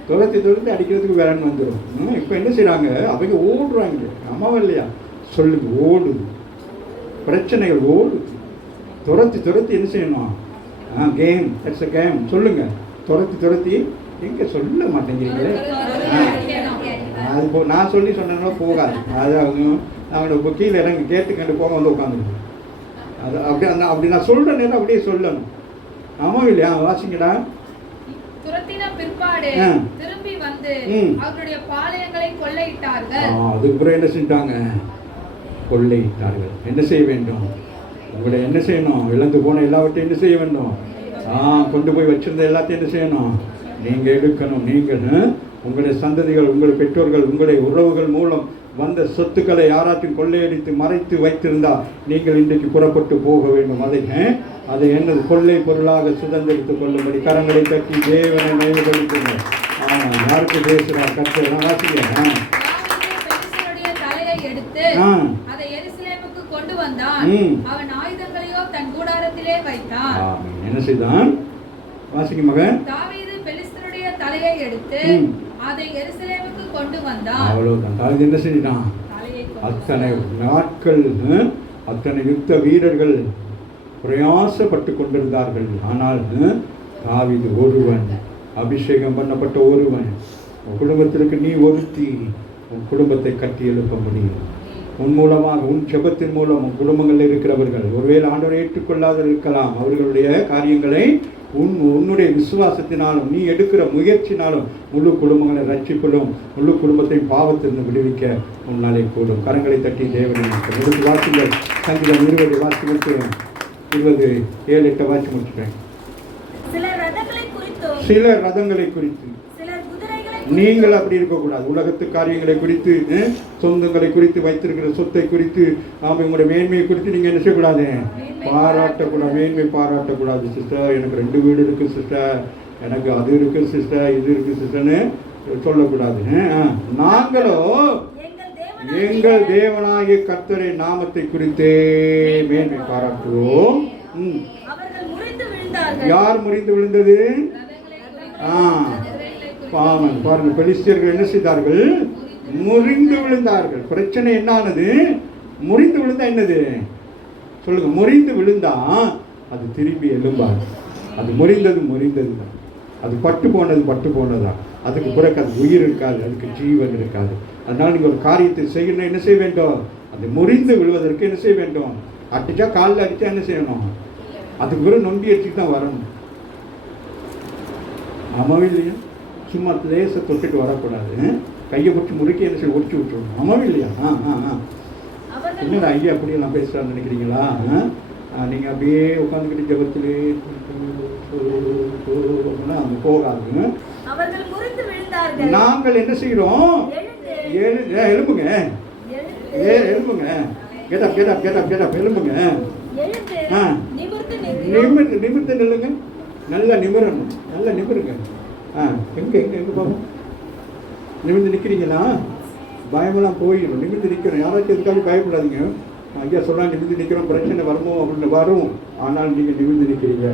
துரத்தி அடிக்கிறதுக்கு வேறன்னு வந்துடும். இப்போ என்ன செய்கிறாங்க? அவங்க ஓடுறாங்க. அம்மாவா இல்லையா? சொல்லுங்க, ஓடுது பிரச்சனைகள், ஓடுது. துரத்தி என்ன செய்யணும்? Game, it's a game. சொல்லுங்க, துரத்தி எங்கே சொல்ல மாட்டேங்கிறீங்களே. அது நான் சொன்னேன்னா போகாது. அது அவங்க கீழே இறங்கி கேட்டுக்கண்டு போக வந்து உட்காந்துருக்கு. அது அப்படி நான் சொல்கிற நேரம் அப்படியே சொல்லணும். ஆமாம் இல்லையா? வாசிங்கடா. துரத்தின பிற்பாடு திரும்பி வந்து அவருடைய பாளையங்களை கொள்ளையிட்டார்கள். அதுக்கப்புறம் என்ன செஞ்சாங்க? கொள்ளையிட்டார்கள். என்ன செய்ய வேண்டும்? உங்களை என்ன செய்யணும்? இழந்து போன எல்லாவற்றையும் என்ன செய்ய வேண்டும்? கொண்டு போய் வச்சிருந்த எல்லாத்தையும் என்ன செய்யணும்? நீங்கள் எடுக்கணும். நீங்கள் உங்களுடைய சந்ததிகள், உங்களுடைய பெற்றோர்கள், உங்களுடைய உறவுகள் மூலம் வந்த சொத்துக்களை யாராச்சும் கொள்ளையடித்து மறைத்து வைத்திருந்தால் நீங்கள் இன்றைக்கு புறப்பட்டு போக வேண்டும். அதை என்னது கொள்ளை பொருளாக சுதந்திரித்துக் கொள்ளும்படி கரங்களை தட்டி தேவனை மேம்படுத்துங்க. யாருக்கு பேசுகிறார்? கர்த்தர். தலையை எடுத்து அதை எருசலேமுக்கு கொண்டு வந்தான். அவன் ஆயுதங்களையோ தன் கூடாரத்திலே வைத்தான். என்ன செய்தான்? வாசிங்க மகன். தாவீது பெலிஸ்தருடைய தலையை எடுத்து அதை எருசலேமுக்கு கொண்டு வந்தான். அவ்வளவுதான். தாவீது என்ன செஞ்சான்? அத்தனை நாட்கள் அத்தனை யுத்த வீரர்கள் பிரயாசப்பட்டு கொண்டிருந்தார்கள். ஆனால் தாவீது ஒருவன், அபிஷேகம் பண்ணப்பட்ட ஒருவன், உன் குடும்பத்திற்கு நீ ஒருத்தி உன் குடும்பத்தை கட்டி எழுப்ப முடியும். உன் மூலமாக, உன் ஜெபத்தின் மூலம் உன் குடும்பங்களில் இருக்கிறவர்கள் ஒருவேளை ஆண்டவரை ஏற்றுக்கொள்ளாத இருக்கலாம். அவர்களுடைய காரியங்களை உன்னுடைய விசுவாசத்தினாலும் நீ எடுக்கிற முயற்சினாலும் முழு குடும்பங்களை ரட்சிப்பிலும் முழு குடும்பத்தை பாவத்திலிருந்து விடுவிக்க உன்னாலே கூடும். கரங்களை தட்டி தேவனை எடுத்து வாசிங்கள். சங்கீதம் 20 வாசி முடிச்சுறேன். 27-8 வாசி முடிச்சுட்டேன். சில ரதங்களை குறித்து நீங்கள் அப்படி இருக்கக்கூடாது. உலகத்து காரியங்களை குறித்து, சொந்தங்களை குறித்து, வைத்திருக்கிற சொத்தை குறித்து, உங்களுடைய மேன்மையை குறித்து நீங்கள் என்ன செய்யக்கூடாது? பாராட்டக்கூடாது. மேன்மை பாராட்டக்கூடாது. சிஸ்டர், எனக்கு 2 வீடு இருக்கு சிஸ்டர், எனக்கு அது இருக்கு சிஸ்டர், இது இருக்கு சிஸ்டர்னு சொல்லக்கூடாது. நாங்களோ எங்கள் தேவனாகிய கர்த்தரை நாமத்தை குறித்தே மேன்மை பாராட்டுவோம். யார் முறிந்து விழுந்தது? பாருங்க, பெலிஸ்தியர்கள் என்ன செய்தார்கள்? முறிந்து விழுந்தார்கள். பிரச்சனை என்னானது? முறிந்து விழுந்தா என்னது? சொல்லுங்க. முறிந்து விழுந்தா அது திரும்பி எழும்பாது. அது முறிந்தது தான். அது பட்டு போனதுதான். அதுக்கு பிறகு அது உயிர் இருக்காது, அதுக்கு ஜீவன் இருக்காது. அதனால நீங்கள் ஒரு காரியத்தை செய்யணும். என்ன செய்ய வேண்டும்? அது முறிந்து விழுவதற்கு என்ன செய்ய வேண்டும்? அடிச்சா காலில் அடிச்சா என்ன செய்யணும்? அதுக்கு பிறகு நொண்டி அடிச்சுட்டு தான் வரணும். ஆமாவே இல்லையா? சும்மா லேச தொட்டுட்டு வரக்கூடாது. கையை பிடிச்சி முறுக்கி என்ன செய்ய ஒடிச்சு விட்டுருணும். ஆமாவே இல்லையா? என்னடா ஐயா அப்படியெல்லாம் பேசுகிறான்னு நினைக்கிறீங்களா? நீங்கள் அப்படியே உட்காந்துக்கிட்டு ஜபத்திலே அங்கே போகாது. நாங்கள் என்ன செய்கிறோம்? எழுப்புங்க, எழுப்புங்க, எழுப்புங்க. நிமிர்ந்து நில்லுங்க. நல்லா நிமிரணும். நல்லா நிமிருங்க. எங்கே போகும்? நிமிர்ந்து நிற்கிறீங்களா? பயமெல்லாம் போயிடும். நிமிர்ந்து நிற்கணும். யாராச்சும் எதுக்காக பயப்படாதீங்க. ஐயா சொல்கிறாங்க நிமிர்ந்து நிற்கிறோம், பிரச்சனை வருமோ அப்படின்னு வரும், ஆனால் நீங்கள் நிமிர்ந்து நிற்கிறீங்க.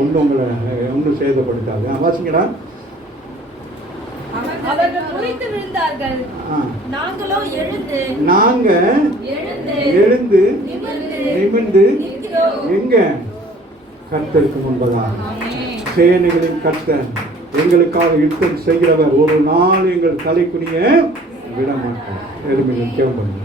ஒன்றும் உங்களை ஒன்றும் சேதப்படுத்தாது. வாசிங்கடா. அவர்கள் குறித்து விழுந்தார்கள், நாங்களோ எழுந்து நிமிர்ந்து எங்க கர்த்தருக்கு முன்பதாக. சேனைகளின் கர்த்தர் எங்களுக்காக யுத்தம் செய்கிறவர், ஒரு நாள் எங்கள் தலை குனிய விட மாட்டார். எளிமையில் கேள்வி பண்ணுங்க.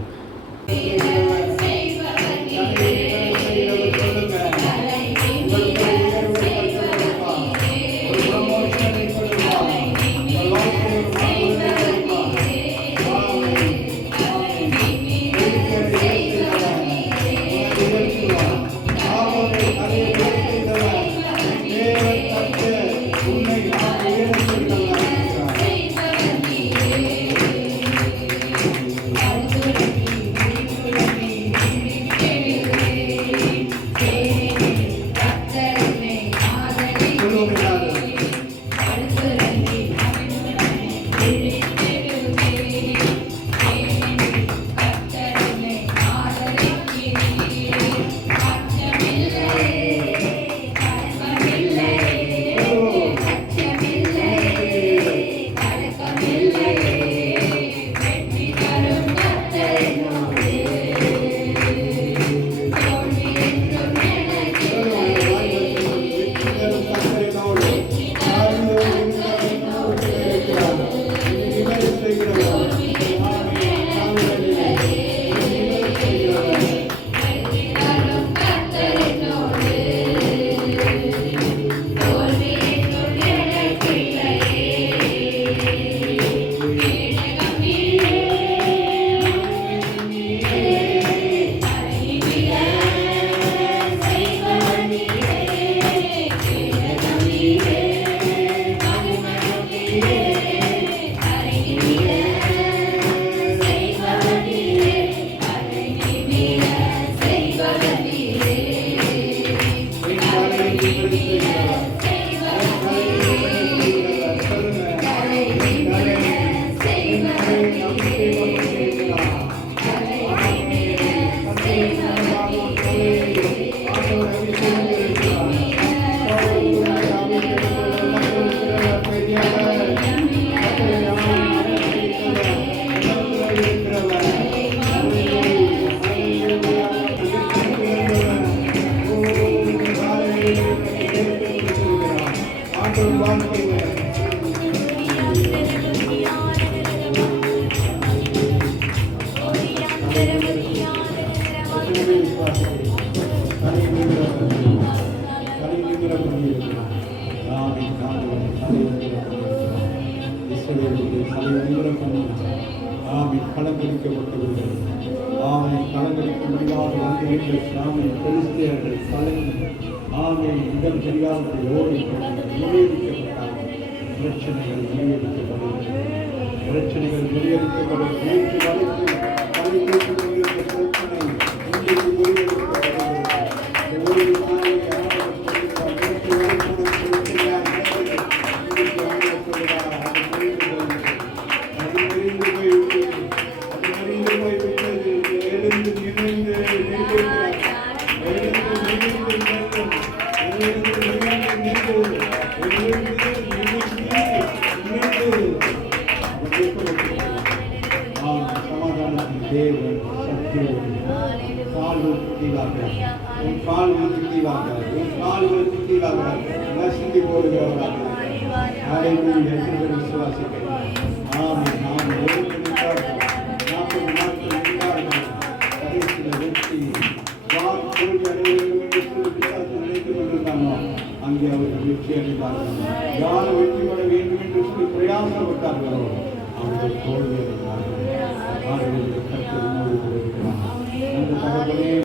பிரச்சனைகள் முறியடிக்கப்படும். அங்கே அவர்கள் வெற்றி அடைந்தார்கள். யார் வெற்றி பெற வேண்டும் என்று சொல்லி பிரயாசப்பட்டார்களோ அவர்கள் தோல்வி அடைந்தார்கள். கர்த்தர் இருக்கிறார். அந்த தகவலே